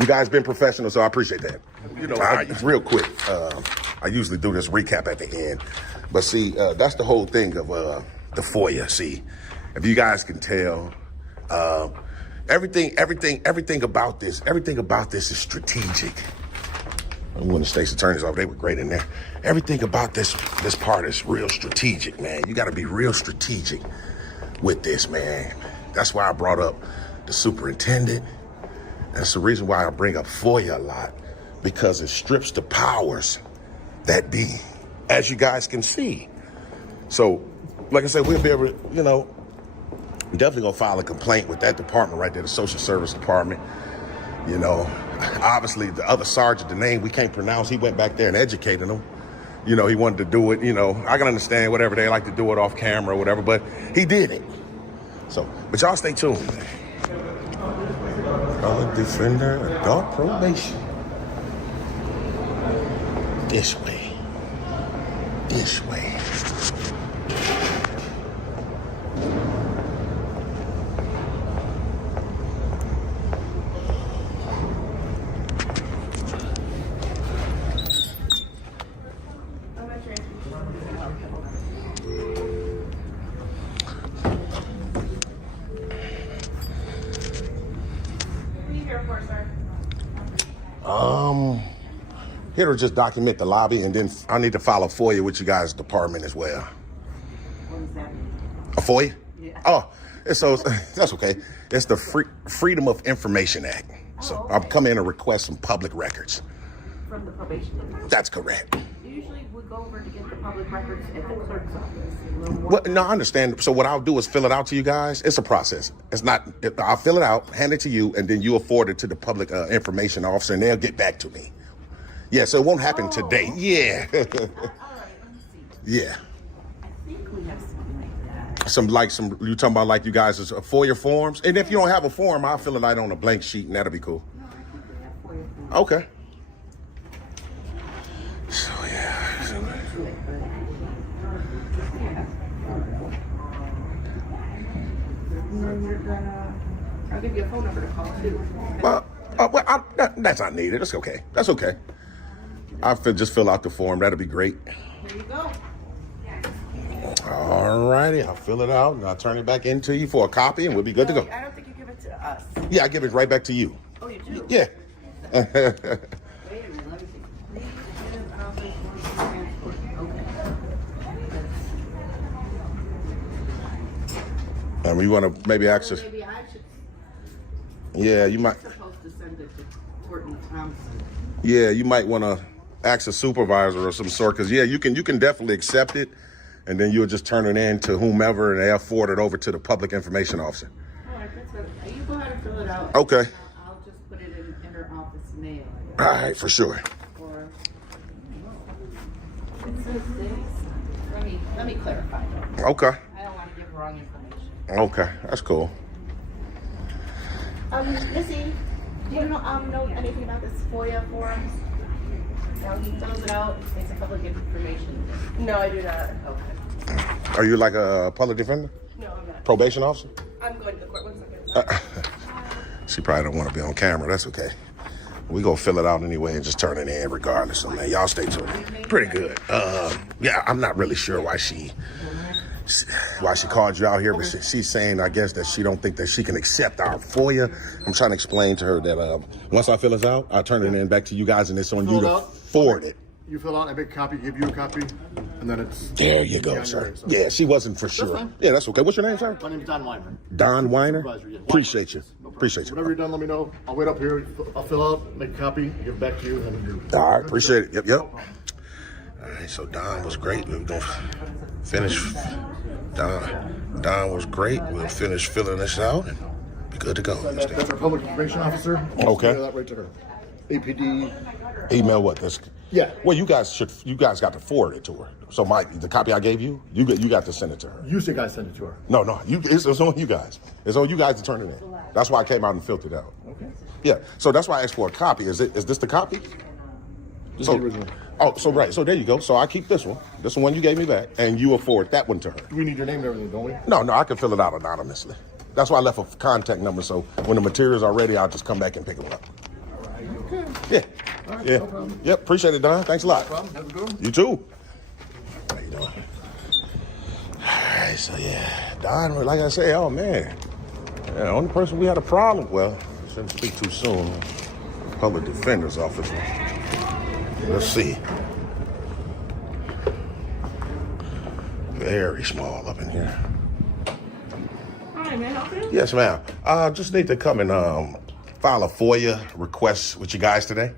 you guys been professional, so I appreciate that. You know, all right, real quick. I usually do this recap at the end, but see, that's the whole thing of the FOIA. See, if you guys can tell, everything about this is strategic. When the state's attorneys off, they were great in there. Everything about this part is real strategic, man. You got to be real strategic with this, man. That's why I brought up the superintendent. That's the reason why I bring up FOIA a lot, because it strips the powers that be, as you guys can see. So, like I said, we'll be able to, you know, definitely gonna file a complaint with that department right there, the social service department. You know, obviously the other sergeant, the name we can't pronounce, he went back there and educated them. You know, he wanted to do it, you know, I can understand whatever, they like to do it off camera or whatever, but he did it. So, but y'all stay tuned. Defender, adult probation. This way. Here to just document the lobby, and then I need to file a FOIA with you guys' department as well. What does that mean? A FOIA? Yeah. Oh, so that's okay. It's the Freedom of Information Act. So I'm coming in to request some public records. From the probation department? That's correct. Usually we go over to get the public records at the clerk's office. Well, no, I understand. So what I'll do is fill it out to you guys. It's a process. It's not, I'll fill it out, hand it to you, and then you afford it to the public information officer, and they'll get back to me. Yeah, so it won't happen today. Yeah. All right, let me see. Yeah. I think we have something like that. You talking about like you guys' FOIA forms? And if you don't have a form, I'll fill it out on a blank sheet, and that'll be cool. No, I think we have FOIA forms. Okay. So, yeah. I'll give you a phone number to call too. That's not needed. That's okay. That's okay. I'll just fill out the form. That'll be great. Here you go. All righty. I'll fill it out, and I'll turn it back into you for a copy, and we'll be good to go. I don't think you give it to us. Yeah, I give it right back to you. Oh, you do? Yeah. Wait a minute, let me see. Please give office once transport. Okay. And we want to maybe access. Maybe I should. Yeah, you might. I'm supposed to send it to Courtney Thompson. Yeah, you might want to ask a supervisor of some sort, because yeah, you can definitely accept it, and then you'll just turn it in to whomever, and they'll forward it over to the public information officer. All right, that's good. You go ahead and fill it out. Okay. I'll just put it in her office mail. All right, for sure. Or it says this. Let me clarify though. Okay. I don't want to give wrong information. Okay, that's cool. Missy, do you know anything about this FOIA form? No, he fills it out. It's a public information. No, I do not. Okay. Are you like a public defender? No, I'm not. Probation officer? I'm going to the court. 1 second. She probably don't want to be on camera. That's okay. We gonna fill it out anyway and just turn it in regardless. So man, y'all stay tuned. Pretty good. Yeah, I'm not really sure why she called you out here, but she's saying, I guess, that she don't think that she can accept our FOIA. I'm trying to explain to her that once I fill this out, I'll turn it in back to you guys, and it's on you to forward it. You fill out, I make a copy, give you a copy, and then it's... There you go, sir. Yeah, she wasn't for sure. Fine. Yeah, that's okay. What's your name, sir? My name's Don Weiner. Don Weiner? Supervisor, yeah. Appreciate you. No Appreciate you. Whenever you're done, let me know. I'll wait up here. I'll fill out, make a copy, give it back to you, and you're... All right, appreciate it. Yep. All right, so Don was great. We're going to finish. Don was great. We'll finish filling this out and be good to go. That's our public information officer. Okay. I'll that right to her. APD. Email what? This? Yeah. Well, you guys got to forward it to her. So the copy I gave you, you got to send it to her. You said guys send it to her. No, it's on you guys. It's on you guys to turn it in. That's why I came out and filled it out. Okay. Yeah. So that's why I asked for a copy. Is this the copy? This is the original. Oh, so right. So there you go. So I keep this one. This one you gave me back, and you will forward that one to her. We need your name and everything, don't we? No, I can fill it out anonymously. That's why I left a contact number, so when the materials are ready, I'll just come back and pick them up. Okay. Yeah. All right, Yeah. no problem. Yep. Appreciate it, Don. Thanks a lot. No problem. Have a good one. You too. How you doing? All right. So yeah, Don. Like I say, oh man, the only person we had a problem. Well, shouldn't speak too soon. Public Defender's Office. Let's see. Very small up in here. Hi, may I help you? Yes, ma'am. Just need to come and file a FOIA request with you guys today.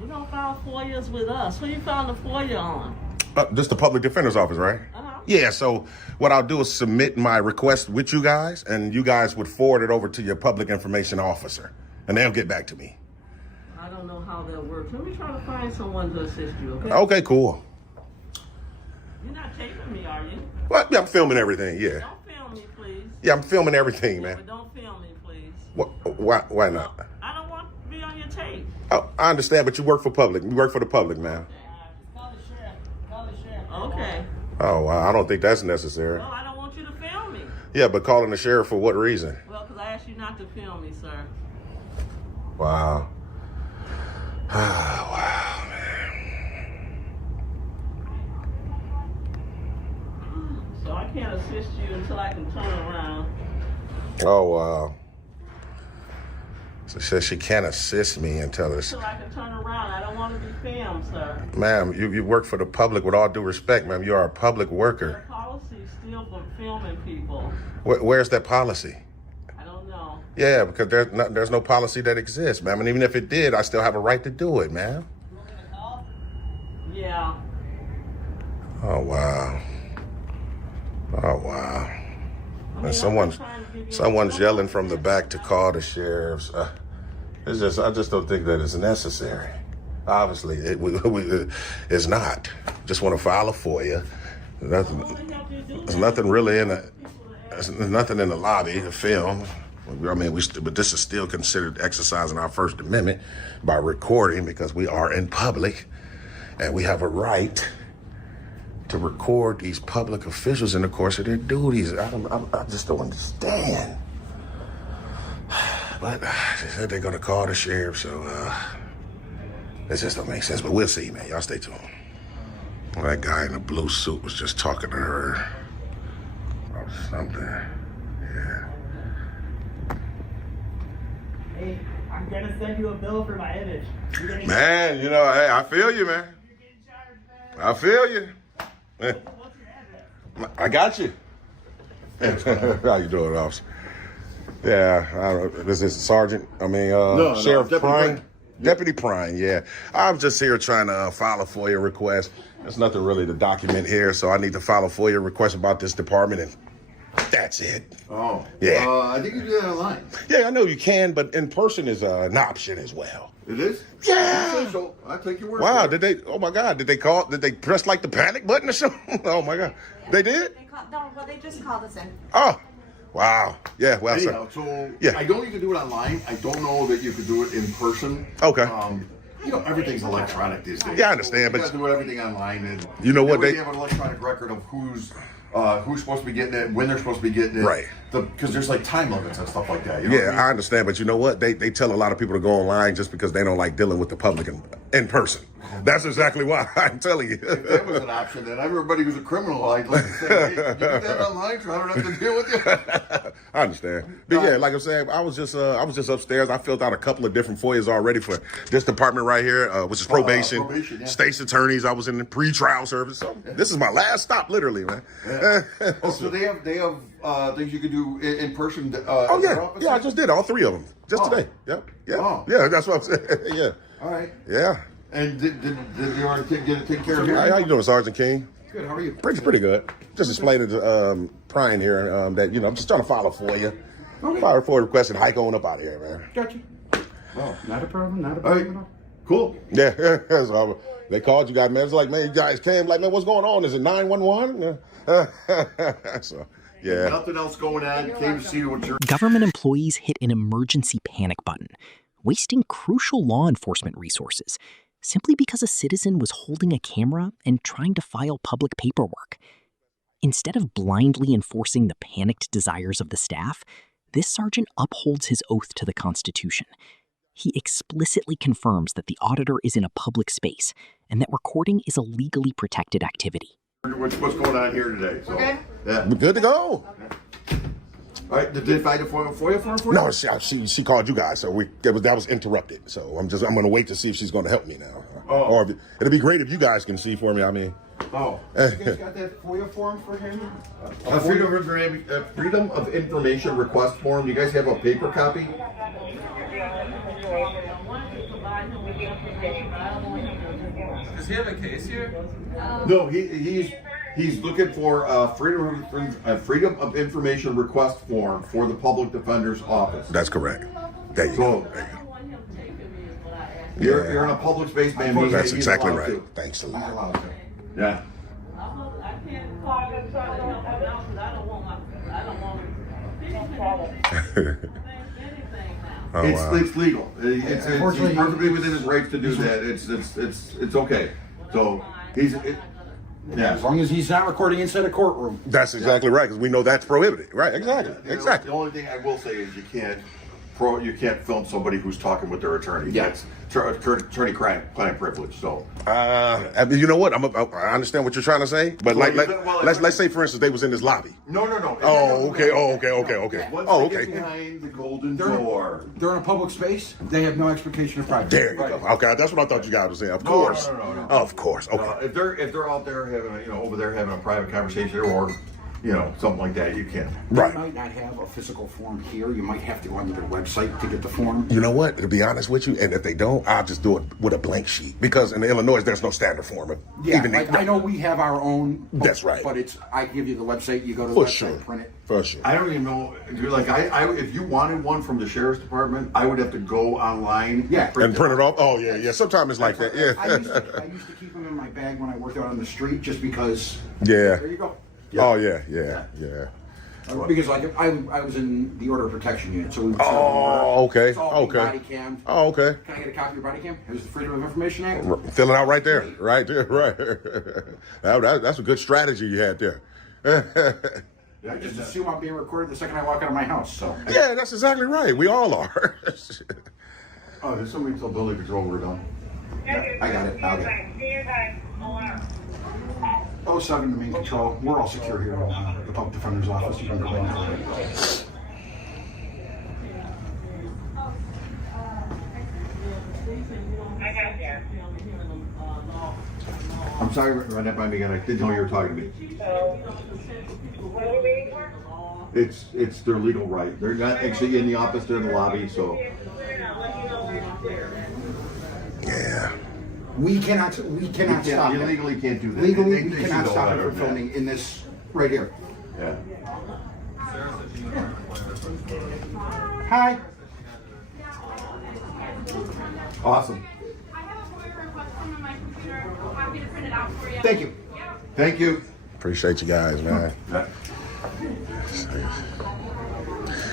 You don't file FOIAs with us. Who you filing the FOIA on? This the Public Defender's Office, right? Yeah, so what I'll do is submit my request with you guys, and you guys would forward it over to your public information officer, and they'll get back to me. I don't know how that works. Let me try to find someone to assist you, okay? Okay, cool. You're not taping me, are you? Well, yeah, I'm filming everything, yeah. Don't film me, please. Yeah, I'm filming everything, man. But don't film me, please. Why not? I don't want to be on your tape. Oh, I understand, but you work for public. You work for the public, man. Okay. Oh, wow, I don't think that's necessary. Well, I don't want you to film me. Yeah, but calling the sheriff for what reason? Well, because I asked you not to film me, sir. Wow. Wow, man. So I can't assist you until I can turn around. Oh, wow. She says she can't assist me until it's... So I can turn around. I don't want to be filmed, sir. Ma'am, you work for the public. With all due respect, ma'am, you are a public worker. The policy is still for filming people. Where's that policy? I don't know. Yeah, because there's no policy that exists, ma'am. And even if it did, I still have a right to do it, ma'am. Yeah. Oh, wow. Oh, wow. And someone's yelling from the back to call the sheriffs. I just don't think that it's necessary. Obviously, it's not. Just want to file a FOIA. There's nothing really there's nothing in the lobby to film. I mean, but this is still considered exercising our First Amendment by recording because we are in public and we have a right to record these public officials in the course of their duties. I just don't understand. But they said they're gonna call the sheriff, so it just don't make sense. But we'll see, man. Y'all stay tuned. Well, that guy in the blue suit was just talking to her about something. Yeah. Hey, I'm gonna send you a bill for my image. Man, you know, hey, I feel you, man. I feel you. I got you. How you doing, officer? Yeah, I don't know. Is this Sergeant? Sheriff Prine? Deputy Prine, yeah. I'm just here trying to file a FOIA request. There's nothing really to document here, so I need to file a FOIA request about this department, and that's it. Oh. Yeah. I think you can do that online. Yeah, I know you can, but in person is an option as well. It is? Yeah. So I take your word. Wow, did they press like the panic button or something? Oh my God. They did? They just called us in. Oh, wow. Yeah, well, anyhow, I don't need to do it online. I don't know that you could do it in person. Okay. Everything's electronic these days. Yeah, I understand, but but you do everything online, and you know what, they have an electronic record of who's supposed to be getting it, when they're supposed to be getting it, right? Because there's like time limits and stuff like that. You know Yeah, I understand, but you know what? They tell a lot of people to go online just because they don't like dealing with the public in person. That's exactly why I'm telling you. If that was an option, then everybody who's a criminal, I'd like to say, hey, you do that online so I don't have to deal with you. I understand. But yeah, like I'm saying, I was just upstairs. I filled out a couple of different FOIAs already for this department right here, which is probation, yeah. state's attorneys. I was in the pre-trial service. So this is my last stop, literally, man. Yeah. So they have things you could do in person. Oh yeah, yeah. I just did all three of them just today. Yep. Yeah. Oh. Yeah, that's what I'm saying. Yeah. All right. Yeah. And did you already get it taken care of here? How you doing, Sergeant King? Good. How are you? Pretty good. Just explaining to Prine here that I'm just trying to file a FOIA. Okay. File a FOIA request and hike on up out of here, man. Gotcha. Well, not a problem. Not a problem at all. Cool. Yeah. So they called you guys, man. It's like, man, you guys came. Like, man, what's going on? Is it 911? So. Yeah. Nothing else going on. Came to see what you're... Government employees hit an emergency panic button, wasting crucial law enforcement resources simply because a citizen was holding a camera and trying to file public paperwork. Instead of blindly enforcing the panicked desires of the staff, this sergeant upholds his oath to the Constitution. He explicitly confirms that the auditor is in a public space and that recording is a legally protected activity. What's going on here today? So, okay. Yeah. We're good to go. All right. Did they find a FOIA form for you? No, she called you guys, so that was interrupted. So I'm going to wait to see if she's going to help me now. Oh. Or it'd be great if you guys can see for me. I mean. Oh. You guys got that FOIA form for him? Freedom of Information request form. You guys have a paper copy? Does he have a case here? No, he's looking for a freedom of information request form for the public defender's office. That's correct. There you go. You're in a public space, man. That's exactly right. To. Thanks a He's lot. allowed to. Yeah. I can't call him trying to help him out because I don't want Oh, wow. It's legal. It's perfectly within his rights to do that. It's okay. So as long as he's not recording inside a courtroom. That's exactly right, because we know that's prohibited. Right? Exactly. Exactly. The only thing I will say is you can't you can't film somebody who's talking with their attorney. Yeah. That's attorney-client privilege. So, I mean, you know what? I understand what you're trying to say, but let's say, for instance, they was in this lobby. No. Oh, okay. Once Oh, they okay. get behind the golden door. They're in a public space. They have no expectation of privacy. There you go. Okay, that's what I thought you guys were saying. Of course. No. Of course. Okay. If they're out there having over there having a private conversation or something like that, you can. Right. You might not have a physical form here. You might have to go onto their website to get the form. You know what? To be honest with you, and if they don't, I'll just do it with a blank sheet because in Illinois there's no standard form. Yeah, I know we have our own. That's right. But I give you the website. You go to the website, print it. For sure. I don't even know. If you wanted one from the sheriff's department, I would have to go online. Yeah. And print it off. Oh yeah. Sometimes it's like that. Yeah. I used to keep them in my bag when I worked out on the street, just because. Yeah. There you go. Oh yeah. Because I was in the order of protection unit, so we would okay. It's all body cam. Oh, okay. Can I get a copy of your body cam? Here's the Freedom of Information Act. Fill it out right there. Right. That's a good strategy you had there. I just assume I'm being recorded the second I walk out of my house. So. Yeah, that's exactly right. We all are. Oh, did somebody tell building control we're done? Yeah, I got it. I'll get it. 07 to main control. We're all secure here in the public defender's office. You can go in for it. I'm sorry, run that by me again. I didn't know you were talking to me. What are we waiting for? It's their legal right. They're not actually in the office. They're in the lobby. So. Yeah. We cannot stop You it. legally can't do that. Legally, They we cannot should stop know it from better than filming in this right here. that. Hi. Awesome. I have a FOIA request from my computer. I'm happy to print it out for you. Thank you. Thank you. Appreciate you guys, man.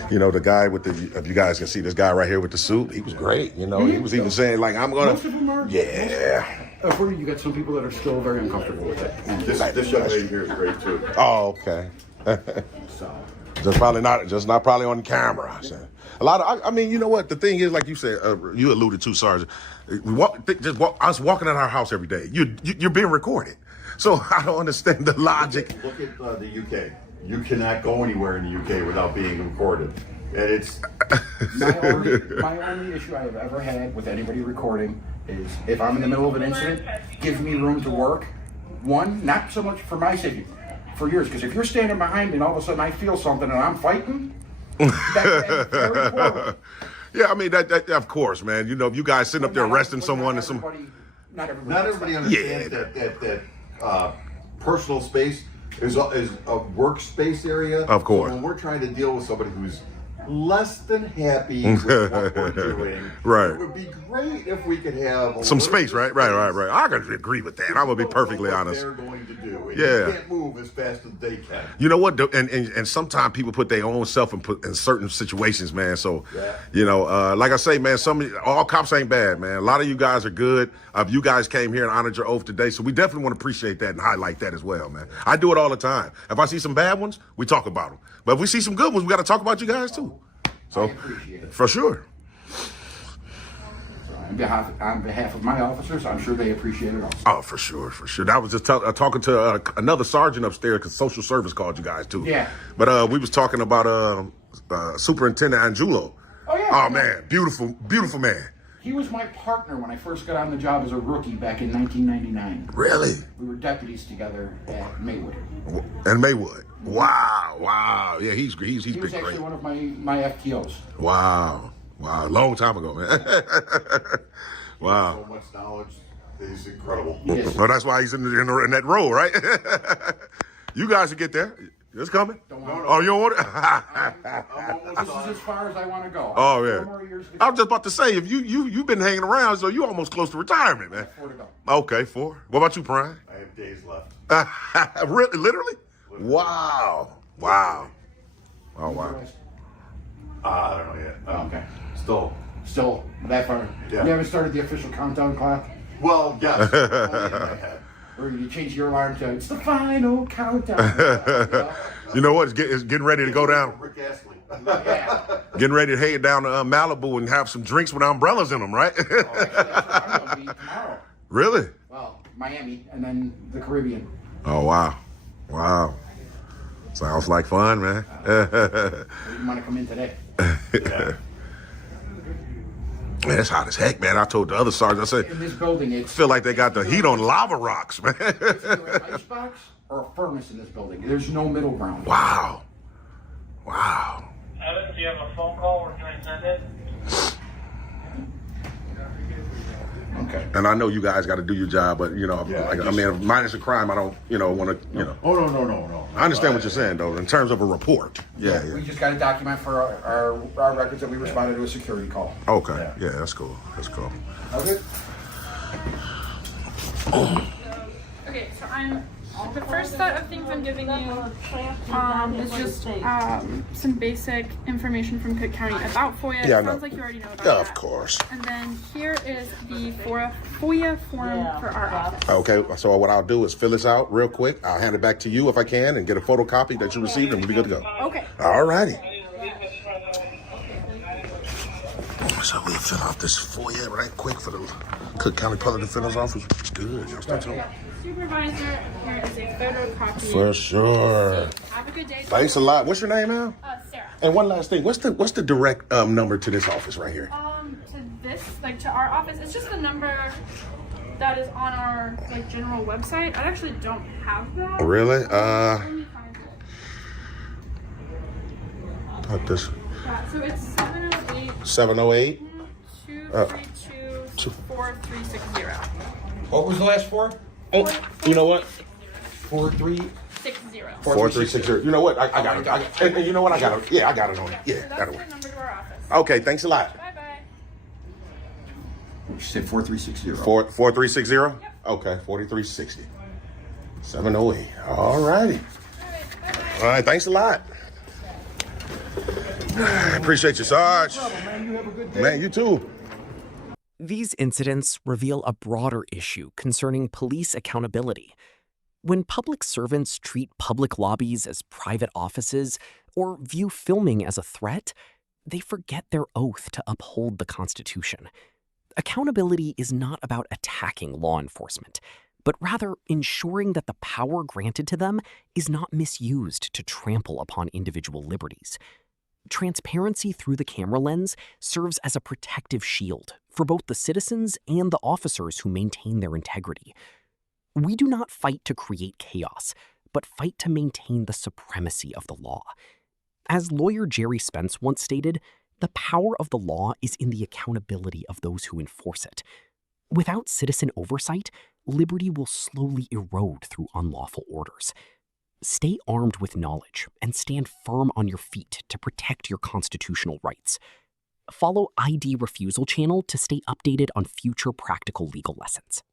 You know, the guy with if you guys can see this guy right here with the suit, he was great. You know, he was even saying like, I'm gonna. Most of them are. Yeah. You got some people that are still very uncomfortable with it. And This young lady here is great too. Oh, okay. So. Just not probably on camera. A lot of, I mean, you know what? The thing is, like you said, you alluded to, Sergeant. I was walking in our house every day. You're being recorded, so I don't understand the logic. Look at the UK. You cannot go anywhere in the UK without being recorded, and it's my only issue I have ever had with anybody recording is if I'm in the middle of an incident, give me room to work. One, not so much for my safety, for yours, because if you're standing behind me and all of a sudden I feel something and I'm fighting, that's very poor. Yeah, I mean that of course, man. You know, if you guys sitting up there arresting someone and not everybody understands that personal space is a workspace area. Of course. So when we're trying to deal with somebody who's less than happy with what we're doing, right. It would be great if we could have some space, right? I can agree with that. I'm gonna be perfectly honest. They're going to do. And yeah. You can't move as fast as they can. You know what? And sometimes people put their own self in certain situations, man. So, you know, like I say, man, all cops ain't bad, man. A lot of you guys are good. You guys came here and honored your oath today, so we definitely want to appreciate that and highlight that as well, man. I do it all the time. If I see some bad ones, we talk about them. But if we see some good ones, we got to talk about you guys too. So, for sure. On behalf of my officers, I'm sure they appreciate it also. Oh, for sure. I was just talking to another sergeant upstairs because social service called you guys too. Yeah. But we was talking about Superintendent Angulo. Oh yeah. Oh man, beautiful man. He was my partner when I first got on the job as a rookie back in 1999. Really? We were deputies together at Maywood. And Maywood. Wow. Yeah, he's been great. He was actually one of my FTOs. Wow. Long time ago, man. Wow. So much knowledge. He's incredible. Yes. Well, that's why he's in that role, right? You guys will get there. It's coming. Oh, you don't want it? This is as far as I want to go. Oh, yeah. I was just about to say, if you've been hanging around, so you're almost close to retirement, man. 4 to go. Okay, 4. What about you, Brian? I have days left. Really? Literally? Wow. Oh, wow. I don't know yet. Okay. Still that far. Yeah. You haven't started the official countdown clock? Well, yes. Or you change your alarm to, it's the final countdown. You know what? It's getting ready to go down. Rick Astley. Getting ready to head down to Malibu and have some drinks with umbrellas in them, right? I'm gonna be tomorrow. Really? Well, Miami and then the Caribbean. Oh, wow. Wow. Sounds like fun, man. You want to come in today? Man, it's hot as heck, man. I told the other sergeant, I said, In this building, it's feel like they got the heat on lava rocks, man. it's either an icebox or a furnace in this building. There's no middle ground. Wow. Wow. Evan, do you have a phone call or can I send it? Okay. And I know you guys got to do your job, but, you know, Yeah, I mean, minus a crime, I don't, want to, Oh, no. I understand what you're saying, though, in terms of a report. Yeah. We just got a document for our records that we responded to a security call. Okay. Yeah, that's cool. That's cool. Okay. Okay, so the first set of things I'm giving you is just some basic information from Cook County about FOIA. Yeah, I It know. sounds like you already know about Yeah, that. of course. And then here is the FOIA form for our office. Okay, so what I'll do is fill this out real quick. I'll hand it back to you if I can and get a photocopy that you received, and we'll be good to go. Okay. All righty. So we'll fill out this FOIA right quick for the Cook County Public Defender's Office. Good. Y'all start talking. Supervisor, here is a photocopy. For sure. Have a good day. Thanks a lot. What's your name now? Sarah. And one last thing. What's the direct number to this office right here? To our office, it's just the number that is on our general website. I actually don't have that. Really? Let me find it. What this? Yeah, so it's 708 708. 232 4360. What was the last four? Oh, you know what? 4360. 4360. You know what? I got it. And you know what? I got it. Yeah, I got it on it. Yeah, So that's got the it. number to our office. Okay, thanks a lot. Bye bye. You said 4360. 4360? Okay, 4360. 708. All righty. All right, thanks a lot. Appreciate you, Sarge. Man, you have a good day. Man, you too. These incidents reveal a broader issue concerning police accountability. When public servants treat public lobbies as private offices or view filming as a threat, they forget their oath to uphold the Constitution. Accountability is not about attacking law enforcement, but rather ensuring that the power granted to them is not misused to trample upon individual liberties. Transparency through the camera lens serves as a protective shield for both the citizens and the officers who maintain their integrity. We do not fight to create chaos, but fight to maintain the supremacy of the law. As lawyer Jerry Spence once stated, the power of the law is in the accountability of those who enforce it. Without citizen oversight, liberty will slowly erode through unlawful orders. Stay armed with knowledge and stand firm on your feet to protect your constitutional rights. Follow ID Refusal channel to stay updated on future practical legal lessons.